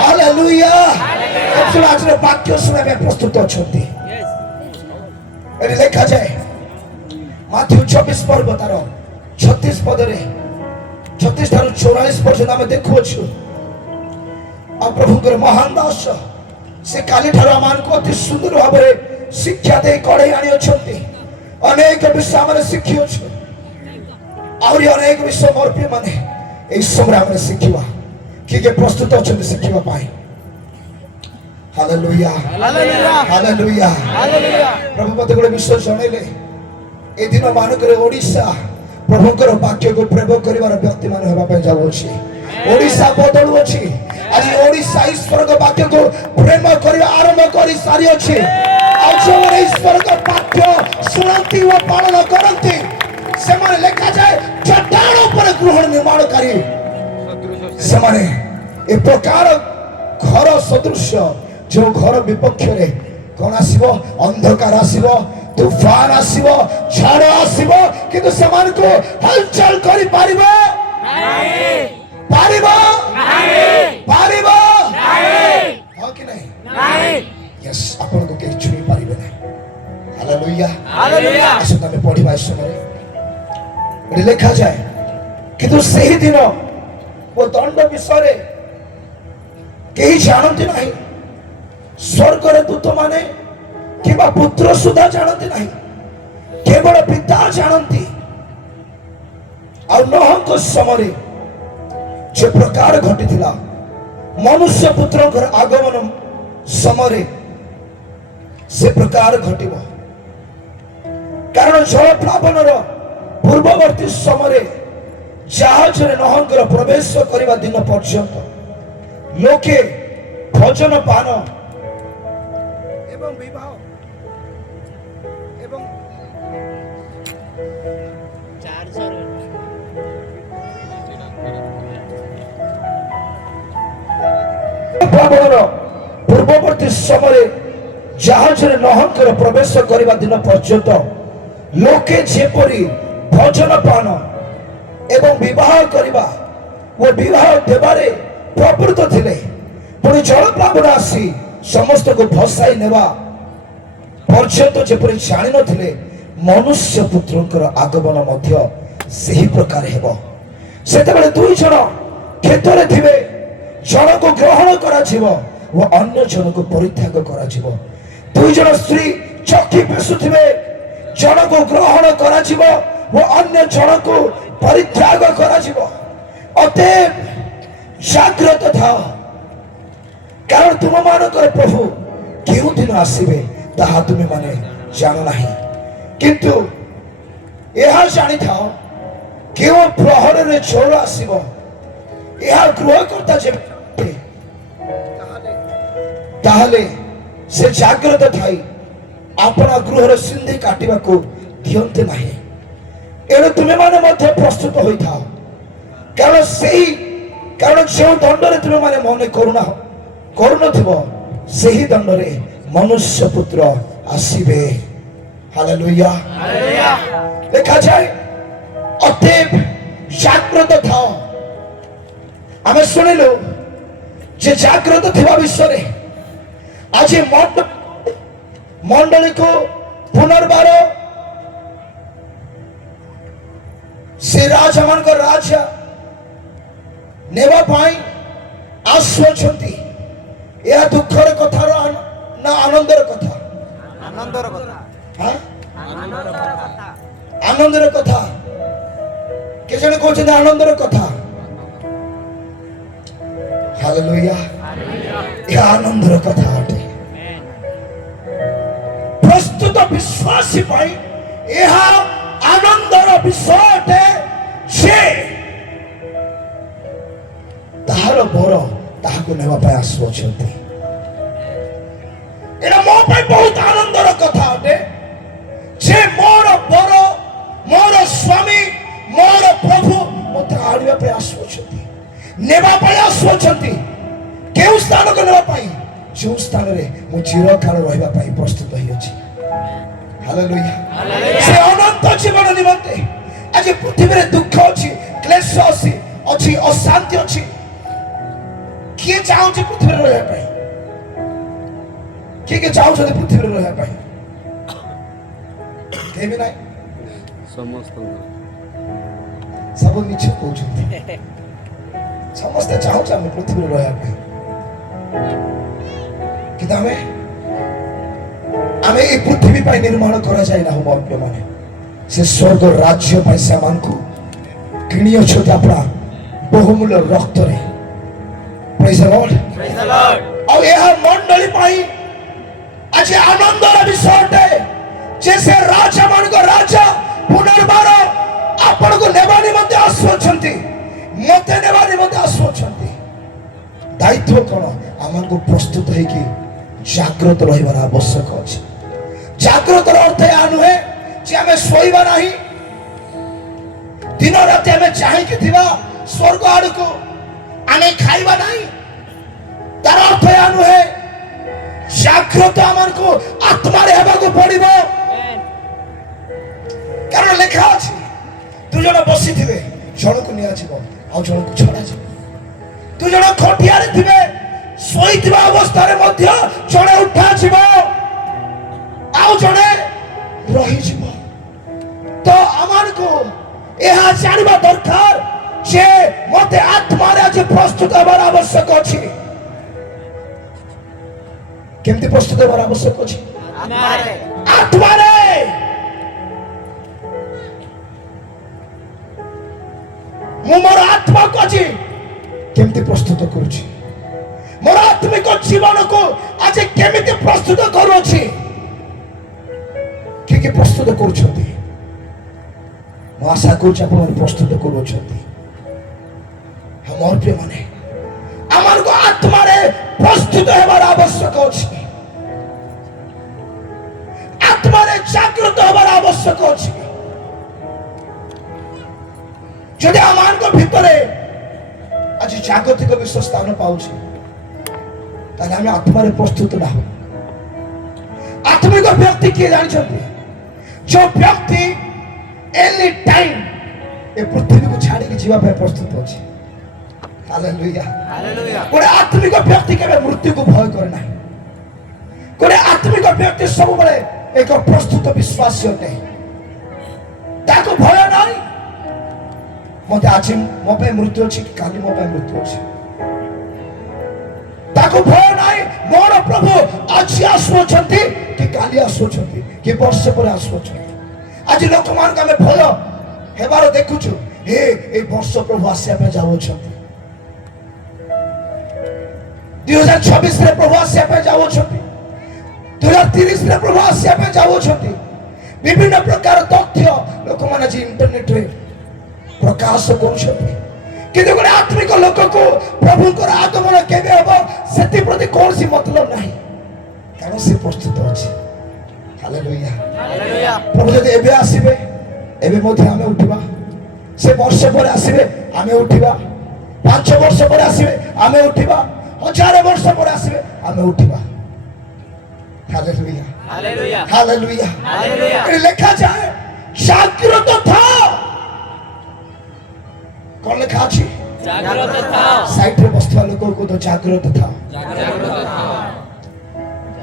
hallelujah. ଆଜିର ବାକ୍ୟ ଶୁଣିବା ପାଇଁ ପ୍ରସ୍ତୁତ ଅଛନ୍ତି? ଏଠି ଲେଖାଯାଏ ମାଥ୍ୟୁ 24 ପର୍ବ ତାର 36 ପଦରେ 36 ଠାରୁ 44 ପର୍ଯ୍ୟନ୍ତ ଆମେ ଦେଖୁଅଛୁ। ଆଉ ପ୍ରଭୁଙ୍କର ମହାନ ଦାସ ସେ କାଲିଠାରୁ ଆମମାନଙ୍କୁ ଅତି ସୁନ୍ଦର ଭାବରେ ଶିକ୍ଷା ଦେଇ କଢ଼େଇ ଆଣିଅଛନ୍ତି। ଅନେକ ବିଷୟ ଆମେ ଶିଖିଅଛୁ, ଆହୁରି ଅନେକ ବିଷୟ ମୋର ପ୍ରିୟ ମାନେ এই সময় আমরা শিখিবা। কিଏ ପ୍ରସ୍ତୁତ ଅଛନ୍ତି ଶିଖିବା ପାଇଁ? Hallelujah, hallelujah. ପ୍ରଭୁ ମୋତେ ଗୋଟେ ବିଷୟ ଜଣେଇଲେ, ଏ ଦିନ ମାନଙ୍କରେ ଓଡ଼ିଶା ପ୍ରଭୁଙ୍କର ବାକ୍ୟକୁ ପ୍ରେମ କରିବାର ବ୍ୟକ୍ତି ମାନେ ହେବା ପାଇଁ ଯାଉଅଛି। ଓଡ଼ିଶା ବଦଳୁଅଛି। ଆଜି ଓଡ଼ିଶା ଈଶ୍ୱରଙ୍କ ବାକ୍ୟକୁ ପ୍ରେମ କରିବା ଆରମ୍ଭ କରି ସାରିଅଛି। ଆଉ ଯେଉଁମାନେ ଈଶ୍ୱରଙ୍କ ବାକ୍ୟ ଶୁଣନ୍ତି ଓ ପାଳନ କରନ୍ତି ସେମାନେ ଲେଖାଯାଏ ଚଟାଣ ଉପରେ ଗୃହ ନିର୍ମାଣକାରୀ। ସେମାନେ ଏ ପ୍ରକାର ଘର ସଦୃଶ, ଯେଉଁ ଘର ବିପକ୍ଷରେ କଣ ଆସିବ? ଅନ୍ଧକାର ଆସିବ, ତୁଫାନ ଆସିବ, ଝଡ଼ ଆସିବ, କିନ୍ତୁ ସେମାନଙ୍କୁ ହଲଚଲ କରିପାରିବ ପାରିବ ପାରିବ ହଁ କି ନାହିଁ? ୟେସ୍, ଆପଣଙ୍କୁ କେହି ଛୁଇଁ ପାରିବେ ନାହିଁ। Hallelujah, hallelujah. ଆସନ୍ତୁ ଆମେ ପଢିବା ଏ ସମୟରେ। ଲେଖାଯାଏ କିନ୍ତୁ ସେହି ଦିନ ଓ ଦଣ୍ଡ ବିଷୟରେ କେହି ଜାଣନ୍ତି ନାହିଁ, ସ୍ୱର୍ଗର ଦୂତମାନେ କିମ୍ବା ପୁତ୍ର ସୁଦ୍ଧା ଜାଣନ୍ତି ନାହିଁ, କେବଳ ପିତା ଜାଣନ୍ତି। ଆଉ ନୋହଙ୍କ ସମୟରେ ଯେ ପ୍ରକାର ଘଟିଥିଲା ମନୁଷ୍ୟ ପୁତ୍ରଙ୍କର ଆଗମନ ସମୟରେ ସେ ପ୍ରକାର ଘଟିବ। କାରଣ ଜଳପ୍ଲାବନର ପୂର୍ବବର୍ତ୍ତୀ ସମୟରେ ଜାହାଜରେ ନୋହଙ୍କର ପ୍ରବେଶ କରିବା ଦିନ ପର୍ଯ୍ୟନ୍ତ ଲୋକେ ଭୋଜନ ପାନ ଏବଂ ବିବାହ ଏବଂ ପୂର୍ବବର୍ତ୍ତୀ ସମୟରେ ଜାହାଜରେ ନୋହଙ୍କର ପ୍ରବେଶ କରିବା ଦିନ ପର୍ଯ୍ୟନ୍ତ ଲୋକେ ଯେପରି ଭୋଜନ ପାନ ଏବଂ ବିବାହ କରିବା ଓ ବିବାହ ଦେବାରେ ପ୍ରବୃତ୍ତ ଥିଲେ, ପୁଣି ଜଳପ୍ଲାବନ ଆସି ସମସ୍ତଙ୍କୁ ଭସାଇ ନେବା ପର୍ଯ୍ୟନ୍ତ ଯେପରି ଜାଣିନଥିଲେ, ମନୁଷ୍ୟ ପୁତ୍ରଙ୍କର ଆଗମନ ମଧ୍ୟ ସେହି ପ୍ରକାର ହେବ। ସେତେବେଳେ ଦୁଇ ଜଣ କ୍ଷେତ୍ରରେ ଥିବେ, ଜଣକୁ ଗ୍ରହଣ କରାଯିବ ଓ ଅନ୍ୟ ଜଣକୁ ପରିତ୍ୟାଗ କରାଯିବ। ଦୁଇ ଜଣ ସ୍ତ୍ରୀ ଚକି ପେଷୁଥିବେ, ଜଣକୁ ଗ୍ରହଣ କରାଯିବ ଓ ଅନ୍ୟ ଜଣକୁ ପରିତ୍ୟାଗ କରାଯିବ। ଅତଏବ ଜାଗ୍ରତ ଥାଅ, କାରଣ ତୁମମାନଙ୍କର ପ୍ରଭୁ କେଉଁ ଦିନ ଆସିବେ ତାହା ତୁମେ ମାନେ ଜାଣ ନାହିଁ। କିନ୍ତୁ ଏହା ଜାଣିଥାଅ, କେଉଁ ପ୍ରହରରେ ଝଡ଼ ଆସିବ, ଏହା ଗୃହକର୍ତ୍ତା ଯେବେ ତାହେଲେ ସେ ଜାଗ୍ରତ ଥାଇ ଆପଣା ଗୃହର ସିନ୍ଧି କାଟିବାକୁ ଦିଅନ୍ତି ନାହିଁ। ଏଣୁ ତୁମେ ମାନେ ମଧ୍ୟ ପ୍ରସ୍ତୁତ ହୋଇଥାଅ, କାରଣ ଯେଉଁ ଦଣ୍ଡରେ ତୁମେ ମାନେ ମନେ କରୁନଥିବ ସେହି ଦଣ୍ଡରେ ମନୁଷ୍ୟ ପୁତ୍ର ଆସିବେ। ହାଲେଲୁୟା। ଲେଖାଯାଏ ଅତଏବ ଜାଗ୍ରତ ଥାଅ। ଆମେ ଶୁଣିଲୁ ଯେ ଜାଗ୍ରତ ଥିବା ବିଷୟରେ ଆଜି ମଣ୍ଡଳୀକୁ ପୁନର୍ବାର ସେ ରାଜା ମାନଙ୍କ ରାଜା ନେବା ପାଇଁ ଆସୁଅଛନ୍ତି। ଏହା ଦୁଃଖର କଥାର ନା ଆନନ୍ଦର କଥା? ଆନନ୍ଦର କଥା। କେ ଜଣେ କହୁଛନ୍ତି ଆନନ୍ଦର କଥା। ହାଲେଲୁୟା। ଏହା ଆନନ୍ଦର କଥା ଅଟେ। ପ୍ରସ୍ତୁତ ବିଶ୍ୱାସୀ ପାଇଁ ଏହା ଆନନ୍ଦର ବିଷୟ ଅଟେ ଯେ ତାହାର ବର ତାହାକୁ ନେବା ପାଇଁ ଆସୁଅଛନ୍ତି। ଏଇଟା ମୋ ପାଇଁ ବହୁତ ଆନନ୍ଦର କଥା ଅଟେ ଯେ ମୋର ବର, ମୋର ସ୍ୱାମୀ, ମୋର ପ୍ରଭୁ ମୋତେ ଆଣିବା ପାଇଁ ଆସୁଅଛନ୍ତି, ନେବା ପାଇଁ ଆସୁଅଛନ୍ତି। କେଉଁ ସ୍ଥାନକୁ ନେବା ପାଇଁ? ଯେଉଁ ସ୍ଥାନରେ ମୁଁ ଚିରକାଳ ରହିବା ପାଇଁ ପ୍ରସ୍ତୁତ ହେଇଅଛି। ହାଲେଲୁୟା। ସେ ଅନନ୍ତ ଜୀବନ ନିମନ୍ତେ ଆଜି ପୃଥିବୀରେ ଦୁଃଖ ଅଛି, କ୍ଲେଶ ଅଛି, ଅଶାନ୍ତି ଅଛି। କିଏ ଚାହୁଁଛି ପୃଥିବୀରେ ରହିବା ପାଇଁ? କିଏ ଚାହୁଁଛନ୍ତି ପୃଥିବୀରେ ରହିବା ପାଇଁ? କେହି ବି ନାହିଁ। ସବୁ ମିଛ କହୁଛନ୍ତି। ସମସ୍ତେ ଚାହୁଁଛୁ ଆମେ ପୃଥିବୀରେ ରହିବା ପାଇଁ, କିନ୍ତୁ ଆମେ এই পৃথিবী ପାଇଁ ନିର୍ମାଣ କରାଯାଇ ନାହୁଁ ମୋ ପ୍ରିୟମାନେ। ସେ ସ୍ୱର୍ଗ ରାଜ୍ୟ ପାଇଁ ସେମାନଙ୍କୁ କିଣି ଅଛନ୍ତି ଆପଣା ବହୁମୂଲ୍ୟ ରକ୍ତରେ। ପ୍ରେଜ୍ ଦ ଲର୍ଡ। ଆଉ ଏହା ମଣ୍ଡଳୀ ପାଇଁ ଆଜି ଆନନ୍ଦର ବିଷୟ ଅଟେ ଯେ ସେ ରାଜା ମାନଙ୍କ ରାଜା ପୁନର୍ବାର ଆପଣଙ୍କୁ ନେବା ନିମନ୍ତେ ଆସୁଅଛନ୍ତି, ମତେ ନେବା ନିମନ୍ତେ ଆସୁଅଛନ୍ତି। ଦାୟିତ୍ୱ କ'ଣ? ଆମକୁ ପ୍ରସ୍ତୁତ ହେଇକି ଜାଗ୍ରତ ରହିବାର ଆବଶ୍ୟକ ଅଛି। ଜାଗ୍ରତର ଅର୍ଥ ଏହା ନୁହେଁ ଯେ ଆମେ ଶୋଇବା ନାହିଁ, ଦିନ ରାତି ଆମେ ଚାହିଁକି ଥିବା ସ୍ୱର୍ଗ ଆଡକୁ, ଆମେ ଖାଇବା ନାହିଁ। ତାର ଅର୍ଥ ଏହା ନୁହେଁ। ଜାଗ୍ରତ ଆମକୁ ଆତ୍ମାରେ ହେବାକୁ ପଡିବ। କାରଣ ଲେଖା ଅଛି, ଦୁଇ ଜଣ ବସିଥିବେ, ଜଣକୁ ନିଆଯିବ ଆଉ ଜଣକୁ ଛଡାଯିବ। ଦୁଇ ଜଣ ଖଟିଆରେ ଥିବେ, ଶୋଇଥିବା ଅବସ୍ଥାରେ ମଧ୍ୟ ଜଣେ ଉଠାଯିବ ଆଉ ଜଣେ ରହିଯିବ। ତ ଆମକୁ ଏହା ଜାଣିବା ଦରକାର ଯେ ମତେ ଆତ୍ମାରେ ଆଜି ପ୍ରସ୍ତୁତ ହେବାର ଆବଶ୍ୟକ ଅଛି। କେମିତି ପ୍ରସ୍ତୁତ ହେବାର ଆବଶ୍ୟକ ଅଛି? ଆତ୍ମାରେ। ମୁଁ ମୋର ଆତ୍ମାକୁ ଆଜି କେମିତି ପ୍ରସ୍ତୁତ କରୁଛି? ମୋର ଆତ୍ମିକ ଜୀବନକୁ ଆଜି କେମିତି ପ୍ରସ୍ତୁତ କରୁଅଛି? କିଏ ପ୍ରସ୍ତୁତ କରୁଛନ୍ତି? ମୁଁ ଆଶା କରୁଛି ଆପଣ ପ୍ରସ୍ତୁତ କରୁଅଛନ୍ତି। ମୋର ପ୍ରିୟମାନେ, ଆମକୁ ଆତ୍ମାରେ ପ୍ରସ୍ତୁତ ହେବାର ଆବଶ୍ୟକ ଅଛି। ଆତ୍ମାରେ ଜାଗ୍ରତ ହେବାର ଆବଶ୍ୟକ ଅଛି। ଯଦି ଆମମାନଙ୍କ ଭିତରେ ଆଜି ଜାଗତିକ ବିଶ୍ୱ ସ୍ଥାନ ପାଉଛି, ତାହେଲେ ଆମେ ଆତ୍ମାରେ ପ୍ରସ୍ତୁତ ନାହୁଁ। ଆତ୍ମିକ ବ୍ୟକ୍ତି କିଏ ଜାଣିଛନ୍ତି? ଯୋଉ ବ୍ୟକ୍ତି ଏନି ଟାଇମ ଏ ପୃଥିବୀକୁ ଛାଡ଼ିକି ଯିବା ପାଇଁ ପ୍ରସ୍ତୁତ ଅଛି। ହାଲେଲୁୟା। ଗୋଟେ ଆତ୍ମିକ ବ୍ୟକ୍ତି କେବେ ମୃତ୍ୟୁକୁ ଭୟ କରେ ନାହିଁ। ଗୋଟେ ଆତ୍ମିକ ବ୍ୟକ୍ତି ସବୁବେଳେ ଏକ ପ୍ରସ୍ତୁତ ବିଶ୍ୱାସୀ ଅଟେ। ତାକୁ ଭୟ ନାହିଁ। ମତେ ଆଜି ମୋ ପାଇଁ ମୃତ୍ୟୁ ଅଛି କି କାଲି ମୋ ପାଇଁ ମୃତ୍ୟୁ ଅଛି। ତାକୁ ଭୟ ନାହିଁ। ମୋର ପ୍ରଭୁ ଆଜି ଆସୁଅଛନ୍ତି କି କାଲି ଆସୁଅଛନ୍ତି କି ବର୍ଷେ ପରେ ଆସୁଅଛନ୍ତି। ଆଜି ଲୋକମାନଙ୍କୁ ଆମେ ଭୟ ହେବାର ଦେଖୁଛୁ। ଏ ବର୍ଷ ପ୍ରଭୁ ଆସିବା ପାଇଁ ଯାଉଅଛନ୍ତି। 2026 ପ୍ରଭୁ ଆସିବା ପାଇଁ ଯାଉଅଛନ୍ତି। 2030 ପ୍ରଭୁ ଆସିବା ପାଇଁ ଯାଉଅଛନ୍ତି। ବିଭିନ୍ନ ପ୍ରକାର ତଥ୍ୟ ଲୋକମାନେ ଆଜି ଇଣ୍ଟରନେଟରେ ପ୍ରକାଶ କରୁଛନ୍ତି। କିନ୍ତୁ ଗୋଟେ ଆତ୍ମିକ ଲୋକକୁ ପ୍ରଭୁଙ୍କର ଆଗମନ କେବେ ହବ ସେଥିପ୍ରତି କୌଣସି ମତଲବ ନାହିଁ, କାରଣ ସେ ପ୍ରସ୍ତୁତ ଅଛି। ହାଲେଲୁୟା। ପ୍ରଭୁ ଯଦି ଏବେ ଆସିବେ, ଏବେ ମଧ୍ୟ ଆମେ ଉଠିବା। ସେ ବର୍ଷ ପରେ ଆସିବେ, ଆମେ ଉଠିବା। 5 ବର୍ଷ ପରେ ଆସିବେ, ଆମେ ଉଠିବା। 1000 ବର୍ଷ ପରେ ଆସିବେ, ଆମେ ଉଠିବା। Hallelujah, hallelujah, hallelujah. ଲେଖାଯାଏ ଜାଗ୍ରତ ଥାଅ। କଣ ଲେଖା ଅଛି? ଜାଗ୍ରତ ଥାଅ। ସାଇଡରେ ବସିଥିବା ଲୋକଙ୍କୁ ତ ଜାଗ୍ରତ ଥାଅ। ଜାଗ୍ରତ ଥାଅ।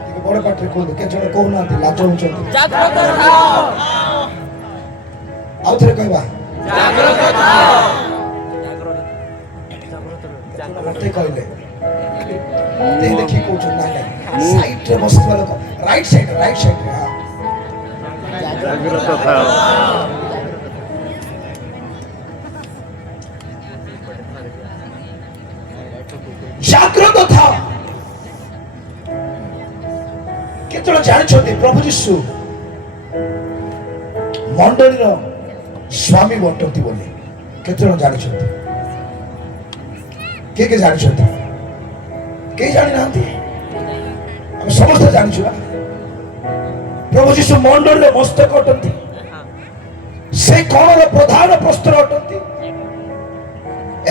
ଟିକେ ବଡ ପାଟିରେ କୁହନ୍ତୁ, କେତେ ଜଣ କହୁନାହାନ୍ତି, ଲାଜ ହଉଛନ୍ତି। ଜାଗ୍ରତ ଥାଅ। ଆଉ ଥରେ କହିବା, ଜାଗ୍ରତ ଥାଅ। ମତେ କହିଲେ ମତେ ଦେଖି କହୁଛନ୍ତି, ନାଇଁ ନାଇଁ ସାଇଡରେ ବସିଥିବା ଲୋକ, ରାଇଟ ସାଇଡରେ ଜାଗ୍ରତ ଥାଅ। ଜାଗ୍ରତ ଥାଅ। କେତେ ଜଣ ଜାଣିଛନ୍ତି ପ୍ରଭୁ ଯୀଶୁ ମଣ୍ଡଳୀର ସ୍ୱାମୀ ବଟନ୍ତି ବୋଲି? କେତେ ଜଣ ଜାଣିଛନ୍ତି? କିଏ କିଏ ଜାଣିଛନ୍ତି? କେହି ଜାଣିନାହାନ୍ତି? ଆମେ ସମସ୍ତେ ଜାଣିଛୁ ନା ପ୍ରଭୁ ଯୀଶୁ ମଣ୍ଡଳୀର ମସ୍ତକ ଅଟନ୍ତି, ସେ କଣର ପ୍ରଧାନ ପ୍ରସ୍ତର ଅଟନ୍ତି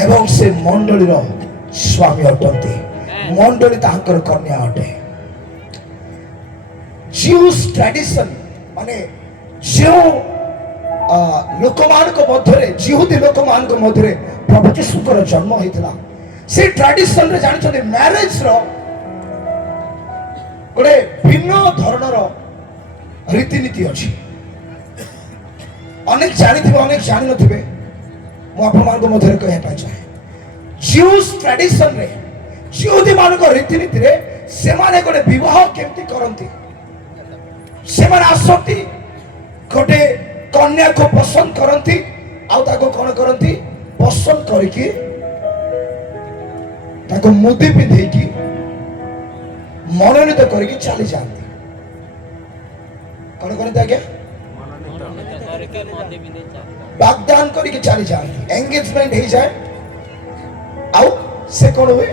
ଏବଂ ସେ ମଣ୍ଡଳୀର ସ୍ୱାମୀ ଅଟନ୍ତି। ମଣ୍ଡଳୀ ତାଙ୍କର କନ୍ୟା ଅଟେ। ଜିଉସ୍ ଟ୍ରାଡିସନ ମାନେ ଯେଉଁ ଲୋକମାନଙ୍କ ମଧ୍ୟରେ, ଜିହୁଦୀ ଲୋକମାନଙ୍କ ମଧ୍ୟରେ ପ୍ରଭୁ ଯୀଶୁଙ୍କର ଜନ୍ମ ହୋଇଥିଲା, ସେ ଟ୍ରାଡିସନରେ ଜାଣିଛନ୍ତି ମ୍ୟାରେଜର ଗୋଟେ ଭିନ୍ନ ଧରଣର ରୀତିନୀତି ଅଛି। ଅନେକ ଜାଣିଥିବେ, ଅନେକ ଜାଣିନଥିବେ। ମୁଁ ଆପଣମାନଙ୍କ ମଧ୍ୟରେ କହିବା ପାଇଁ ଚାହେଁ, ଜିଉସ୍ ଟ୍ରାଡିସନରେ, ଜିହୁଦୀ ମାନଙ୍କ ରୀତିନୀତିରେ ସେମାନେ ଗୋଟେ ବିବାହ କେମିତି କରନ୍ତି? ସେମାନେ ଆସନ୍ତି, ଗୋଟେ କନ୍ୟାକୁ ପସନ୍ଦ କରନ୍ତି, ଆଉ ତାକୁ କଣ କରନ୍ତି? ପସନ୍ଦ କରିକି ତାକୁ ମୁଦି ପିନ୍ଧେଇକି ମନୋନୀତ କରିକି ଚାଲି ଯାଆନ୍ତି। କଣ କରନ୍ତି ଆଜ୍ଞା? ବାଗଦାନ କରିକି ଚାଲି ଯାଆନ୍ତି। ଏଙ୍ଗେଜମେଣ୍ଟ ହେଇଯାଏ, ଆଉ ସେ କଣ ହୁଏ?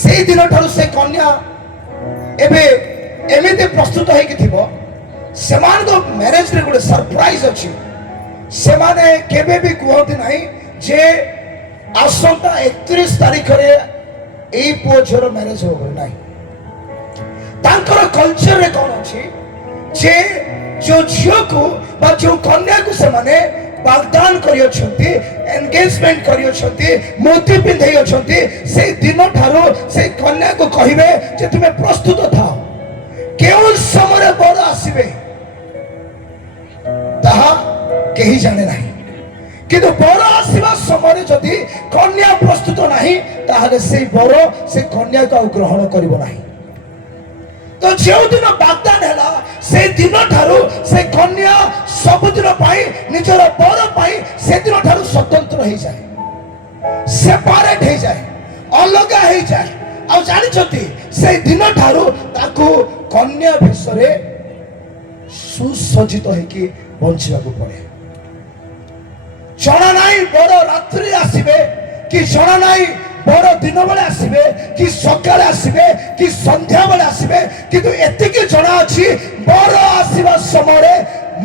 ସେଇ ଦିନ ଠାରୁ ସେ କନ୍ୟା ଏବେ ଏମିତି ପ୍ରସ୍ତୁତ ହେଇକି ଥିବ, ସେମାନଙ୍କ ମ୍ୟାରେଜରେ ଗୋଟେ ସରପ୍ରାଇଜ ଅଛି। ସେମାନେ କେବେ ବି କୁହନ୍ତି ନାହିଁ ଯେ ଆସନ୍ତା 31 ତାରିଖରେ ଏଇ ପୁଅ ଝିଅର ମ୍ୟାରେଜ ହବ ନାହିଁ। ତାଙ୍କର କଲଚରରେ କଣ ଅଛି ଯେ ଯୋଉ ଝିଅକୁ ବା ଯୋଉ କନ୍ୟାକୁ ସେମାନେ ବାଗଦାନ କରିଅଛନ୍ତି, ଏନଗେଜମେଣ୍ଟ କରିଅଛନ୍ତି, ମୁଦି ପିନ୍ଧେଇ ଅଛନ୍ତି, ସେଇ ଦିନ ଠାରୁ ସେଇ କନ୍ୟାକୁ କହିବେ ଯେ ତୁମେ ପ୍ରସ୍ତୁତ ଥାଅ। କେଉଁ ସମୟରେ ବର ଆସିବେ ତାହା କେହି ଜାଣେ ନାହିଁ, କିନ୍ତୁ ବର ଆସିବା ସମୟରେ ଯଦି କନ୍ୟା ପ୍ରସ୍ତୁତ ନାହିଁ, ତାହେଲେ ସେଇ ବର ସେ କନ୍ୟାକୁ ଆଉ ଗ୍ରହଣ କରିବ ନାହିଁ। ତ ଯେଉଁଦିନ ବାଗଦାନ ହେଲା, ସେଇ ଦିନ ଠାରୁ ସେ କନ୍ୟା ସବୁଦିନ ପାଇଁ ନିଜର ବର ପାଇଁ ସେଦିନ ଠାରୁ ସ୍ୱତନ୍ତ୍ର ହେଇଯାଏ, ସେପାରେଟ ହେଇଯାଏ, ଅଲଗା ହେଇଯାଏ। ଆଉ ଜାଣିଛନ୍ତି, ସେଇ ଦିନ ଠାରୁ ତାକୁ କନ୍ୟା ବେଶରେ ସୁସଜ୍ଜିତ ହେଇକି ବଞ୍ଚିବାକୁ ପଡେ। ଜଣା ନାହିଁ ବର ରାତ୍ରି ଆସିବେ କି ଜଣା ନାହିଁ ବର ଦିନ ବେଳେ ଆସିବେ କି ସକାଳେ ଆସିବେ କି ସନ୍ଧ୍ୟା ବେଳେ ଆସିବେ, କିନ୍ତୁ ଏତିକି ଜଣା ଅଛି, ବର ଆସିବା ସମୟରେ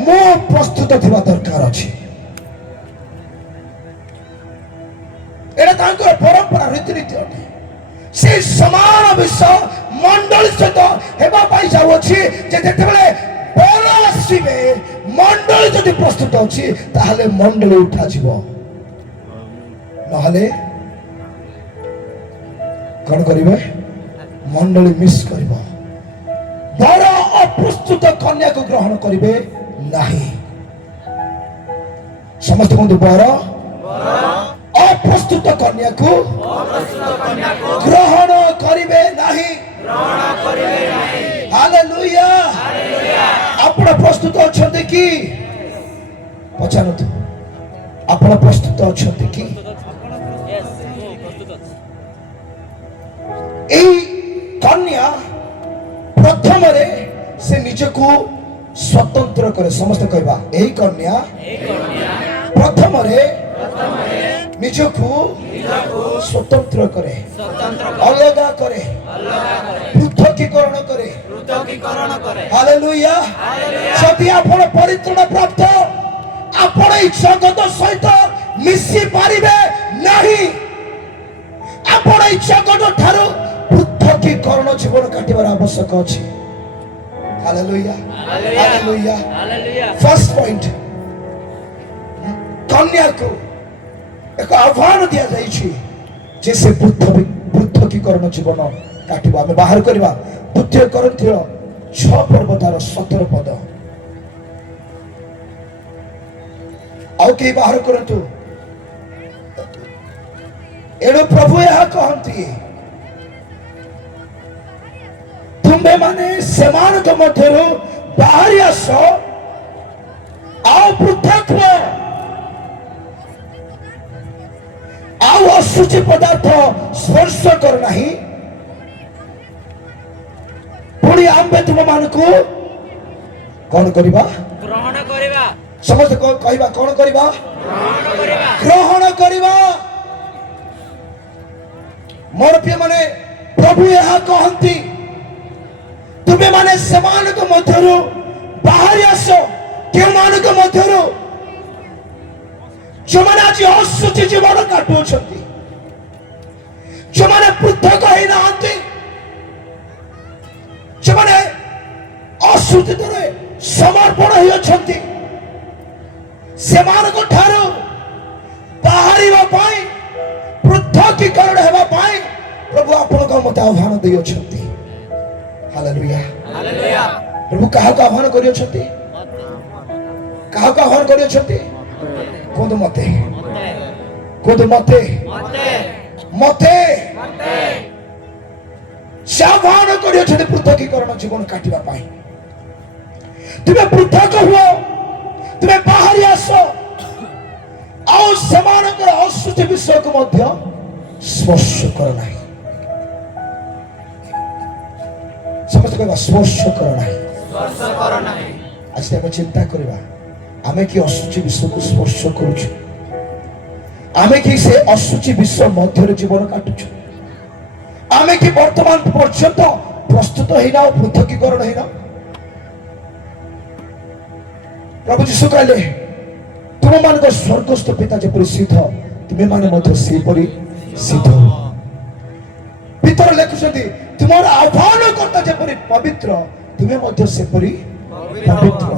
ମୁଁ ପ୍ରସ୍ତୁତ ଥିବା ଦରକାର ଅଛି। ଏଇଟା ତାଙ୍କର ପରମ୍ପରା, ରୀତିନୀତି ଅଟେ। ସେ ସମାନ ବିଷୟ ମଣ୍ଡଳୀ ସହିତ ହେବା ପାଇଁ ଯାଉଅଛି ଯେ ଯେତେବେଳେ ବର ଆସିବେ, ମଣ୍ଡଳୀ ଯଦି ପ୍ରସ୍ତୁତ ଅଛି, ତାହେଲେ ମଣ୍ଡଳୀ ଉଠାଯିବ, ନହେଲେ କଣ କରିବେ? ମଣ୍ଡଳୀ ମିସ୍ କରିବ। ବର ଅପ୍ରସ୍ତୁତ କନ୍ୟାକୁ ଗ୍ରହଣ କରିବେ ନାହିଁ। ସମସ୍ତେ କୁହନ୍ତୁ, ବର ଅପ୍ରସ୍ତୁତ କନ୍ୟାକୁ ଗ୍ରହଣ କରିବେ ନାହିଁ। ହାଲେଲୁୟା। ଆପଣ ପ୍ରସ୍ତୁତ ଅଛନ୍ତି କି? ପଚାରନ୍ତୁ, ଆପଣ ପ୍ରସ୍ତୁତ ଅଛନ୍ତି କି? এই কন্যা প্রথমে সে নিজকে স্বতন্ত্র করে। সমস্ত কইবা, এই কন্যা প্রথমে নিজকে স্বতন্ত্র করে, অলগা করে, পৃথকীকরণ করে। হালেলুয়া। যদি আপন পরিত্রাণ প্রাপ্ত, আপন এই জগত সহিত মিশি পারিবে নাহি। আপন এই জগত ঠারু পৃথকীকরণ জীবন কাটিবার আবশ্যক আছে। Hallelujah, hallelujah. ফার্স্ট পয়েন্ট, কন্যাকে ଏକ ଆହ୍ୱାନ ଦିଆଯାଇଛି ଯେ ସେ ପୃଥକୀକରଣ ଜୀବନ କାଟିବ। ଆମେ ବାହାର କରିବା 2 Corinthians 6 ପର୍ବ ତାର 17 ପଦ। ଆଉ କେହି ବାହାର କରନ୍ତୁ। ଏଣୁ ପ୍ରଭୁ ଏହା କହନ୍ତି, ତୁମ୍ଭେମାନେ ସେମାନଙ୍କ ମଧ୍ୟରୁ ବାହାରି ଆସ, ଆଉ ପୃଥକ ହୁଅ, ଆଉ ଅଶୁଚି ପଦାର୍ଥ ସ୍ପର୍ଶ କର ନାହିଁ। ପୁଣି ଆମ୍ଭେ ତୁମମାନଙ୍କୁ କଣ କରିବା? ଗ୍ରହଣ କରିବା। ସମସ୍ତେ କହିବା କଣ କରିବା? ଗ୍ରହଣ କରିବା। ଗ୍ରହଣ କରିବା। ମୋର ପ୍ରିୟ ମାନେ, ପ୍ରଭୁ ଏହା କହନ୍ତି, ତୁମେମାନେ ସେମାନଙ୍କ ମଧ୍ୟରୁ ବାହାରି ଆସ। କେଉଁମାନଙ୍କ ମଧ୍ୟରୁ? ଯେଉଁମାନେ ଆଜି ଅଶୁଚି ଜୀବନ କାଟୁଛନ୍ତି, ଯେଉଁମାନେ ପୃଥକ ହେଇନାହାନ୍ତି, ଯେଉଁମାନେ ଅଶୁଚିରେ ସମର୍ପଣ ହେଇଅଛନ୍ତି, ସେମାନଙ୍କ ଠାରୁ ବାହାରିବା ପାଇଁ, ପୃଥକୀକରଣ ହେବା ପାଇଁ ପ୍ରଭୁ ଆପଣଙ୍କ ମତେ ଆହ୍ୱାନ ଦେଇଅଛନ୍ତି। ହାଲେଲୁୟା। ହାଲେଲୁୟା। ପ୍ରଭୁ କାହାକୁ ଆହ୍ୱାନ କରିଅଛନ୍ତି? କାହାକୁ ଆହ୍ୱାନ କରିଅଛନ୍ତି? କୁହନ୍ତୁ ମତେ, କୁହନ୍ତୁ ମତେ, ମତେ ସେ ଆହ୍ୱାନ କରିଅଛନ୍ତି ପୃଥକୀକରଣ ଜୀବନ କାଟିବା ପାଇଁ। ତୁମେ ପୃଥକ ହୁଅ, ତୁମେ ବାହାରି ଆସ, ଆଉ ସେମାନଙ୍କର ଅଶୁଚି ବିଷୟକୁ ମଧ୍ୟ ସ୍ପର୍ଶ କର ନାହିଁ। ସମସ୍ତେ କହିବା ସ୍ପର୍ଶ କର ନାହିଁ। ସ୍ପର୍ଶ କର ନାହିଁ। ଆଜି ଆମେ ଚିନ୍ତା କରିବା, ଆମେ କି ଅଶୁଚି ବିଷୟକୁ ସ୍ପର୍ଶ କରୁଛୁ? ଆମେ କି ସେ ଅଶୁଚି ବିଷୟ ମଧ୍ୟରେ ଜୀବନ କାଟୁଛୁ? ଆମେ କି ବର୍ତ୍ତମାନ ପର୍ଯ୍ୟନ୍ତ ପ୍ରସ୍ତୁତ ହେଇନାଉ, ପୃଥକୀକରଣ ହେଇନାଉ? ପ୍ରଭୁ ଯୀଶୁ କହିଲେ, ତୁମମାନଙ୍କ ସ୍ୱର୍ଗସ୍ଥ ପିତା ଯେପରି ସିଦ୍ଧ, ତୁମେମାନେ ମଧ୍ୟ ସେପରି ସିଦ୍ଧ। ଭିତରେ ଲେଖୁଛନ୍ତି, ତୁମର ଆହ୍ୱାନକର୍ତ୍ତା ଯେପରି ପବିତ୍ର, ତୁମେ ମଧ୍ୟ ସେପରି ପବିତ୍ର।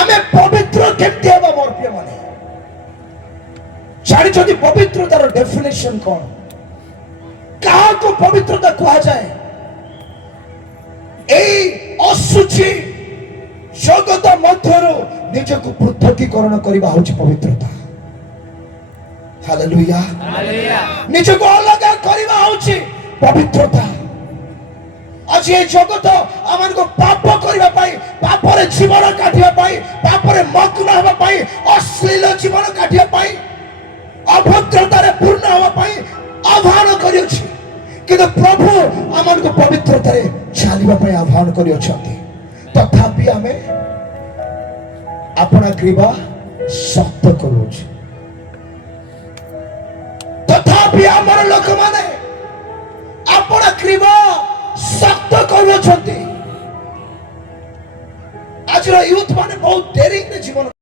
ଆମେ ପବିତ୍ର କେମିତି ହେବା? ମୋର ପ୍ରିୟ ମାନେ, ଜାଣିଛନ୍ତି ପବିତ୍ରତାର ଡେଫିନେସନ କଣ? କାହାକୁ ପବିତ୍ରତା କୁହାଯାଏ? ଏଇ ଅଶୁଚି ଜଗତ ମଧ୍ୟରୁ ନିଜକୁ ପୃଥକୀକରଣ କରିବା ହଉଛି ପବିତ୍ରତା। ହାଲେଲୁୟା। ହାଲେଲୁୟା। ନିଜକୁ ଅଲଗା କରିବା ହଉଛି ପବିତ୍ରତା। ଆଜି ଏ ଜଗତ ଆମକୁ ପାପ କରିବା ପାଇଁ, ପାପରେ ଜୀବନ କାଟିବା ପାଇଁ, ପାପରେ ମଗ୍ନ ହେବା ପାଇଁ, ଅଶ୍ଳୀଳ ଜୀବନ କାଟିବା ପାଇଁ, ଅଭଦ୍ରତାରେ ପୂର୍ଣ୍ଣ ହେବା ପାଇଁ ଆହ୍ୱାନ କରିଅଛି। କିନ୍ତୁ ପ୍ରଭୁ ଆମକୁ ପବିତ୍ରତାରେ ଚାଲିବା ପାଇଁ ଆହ୍ୱାନ କରିଅଛନ୍ତି। ତଥାପି ଆମେ ଆପଣା ଗ୍ରୀବା ଶକ୍ତ କରୁଛୁ। ତଥାପି ଆମର ଲୋକମାନେ ଆପଣା ଗ୍ରୀବା ଶକ୍ତ କରୁଅଛନ୍ତି। ଆଜିର ୟୁଥ ମାନେ ବହୁତ ଡେରିଂରେ ଜୀବନ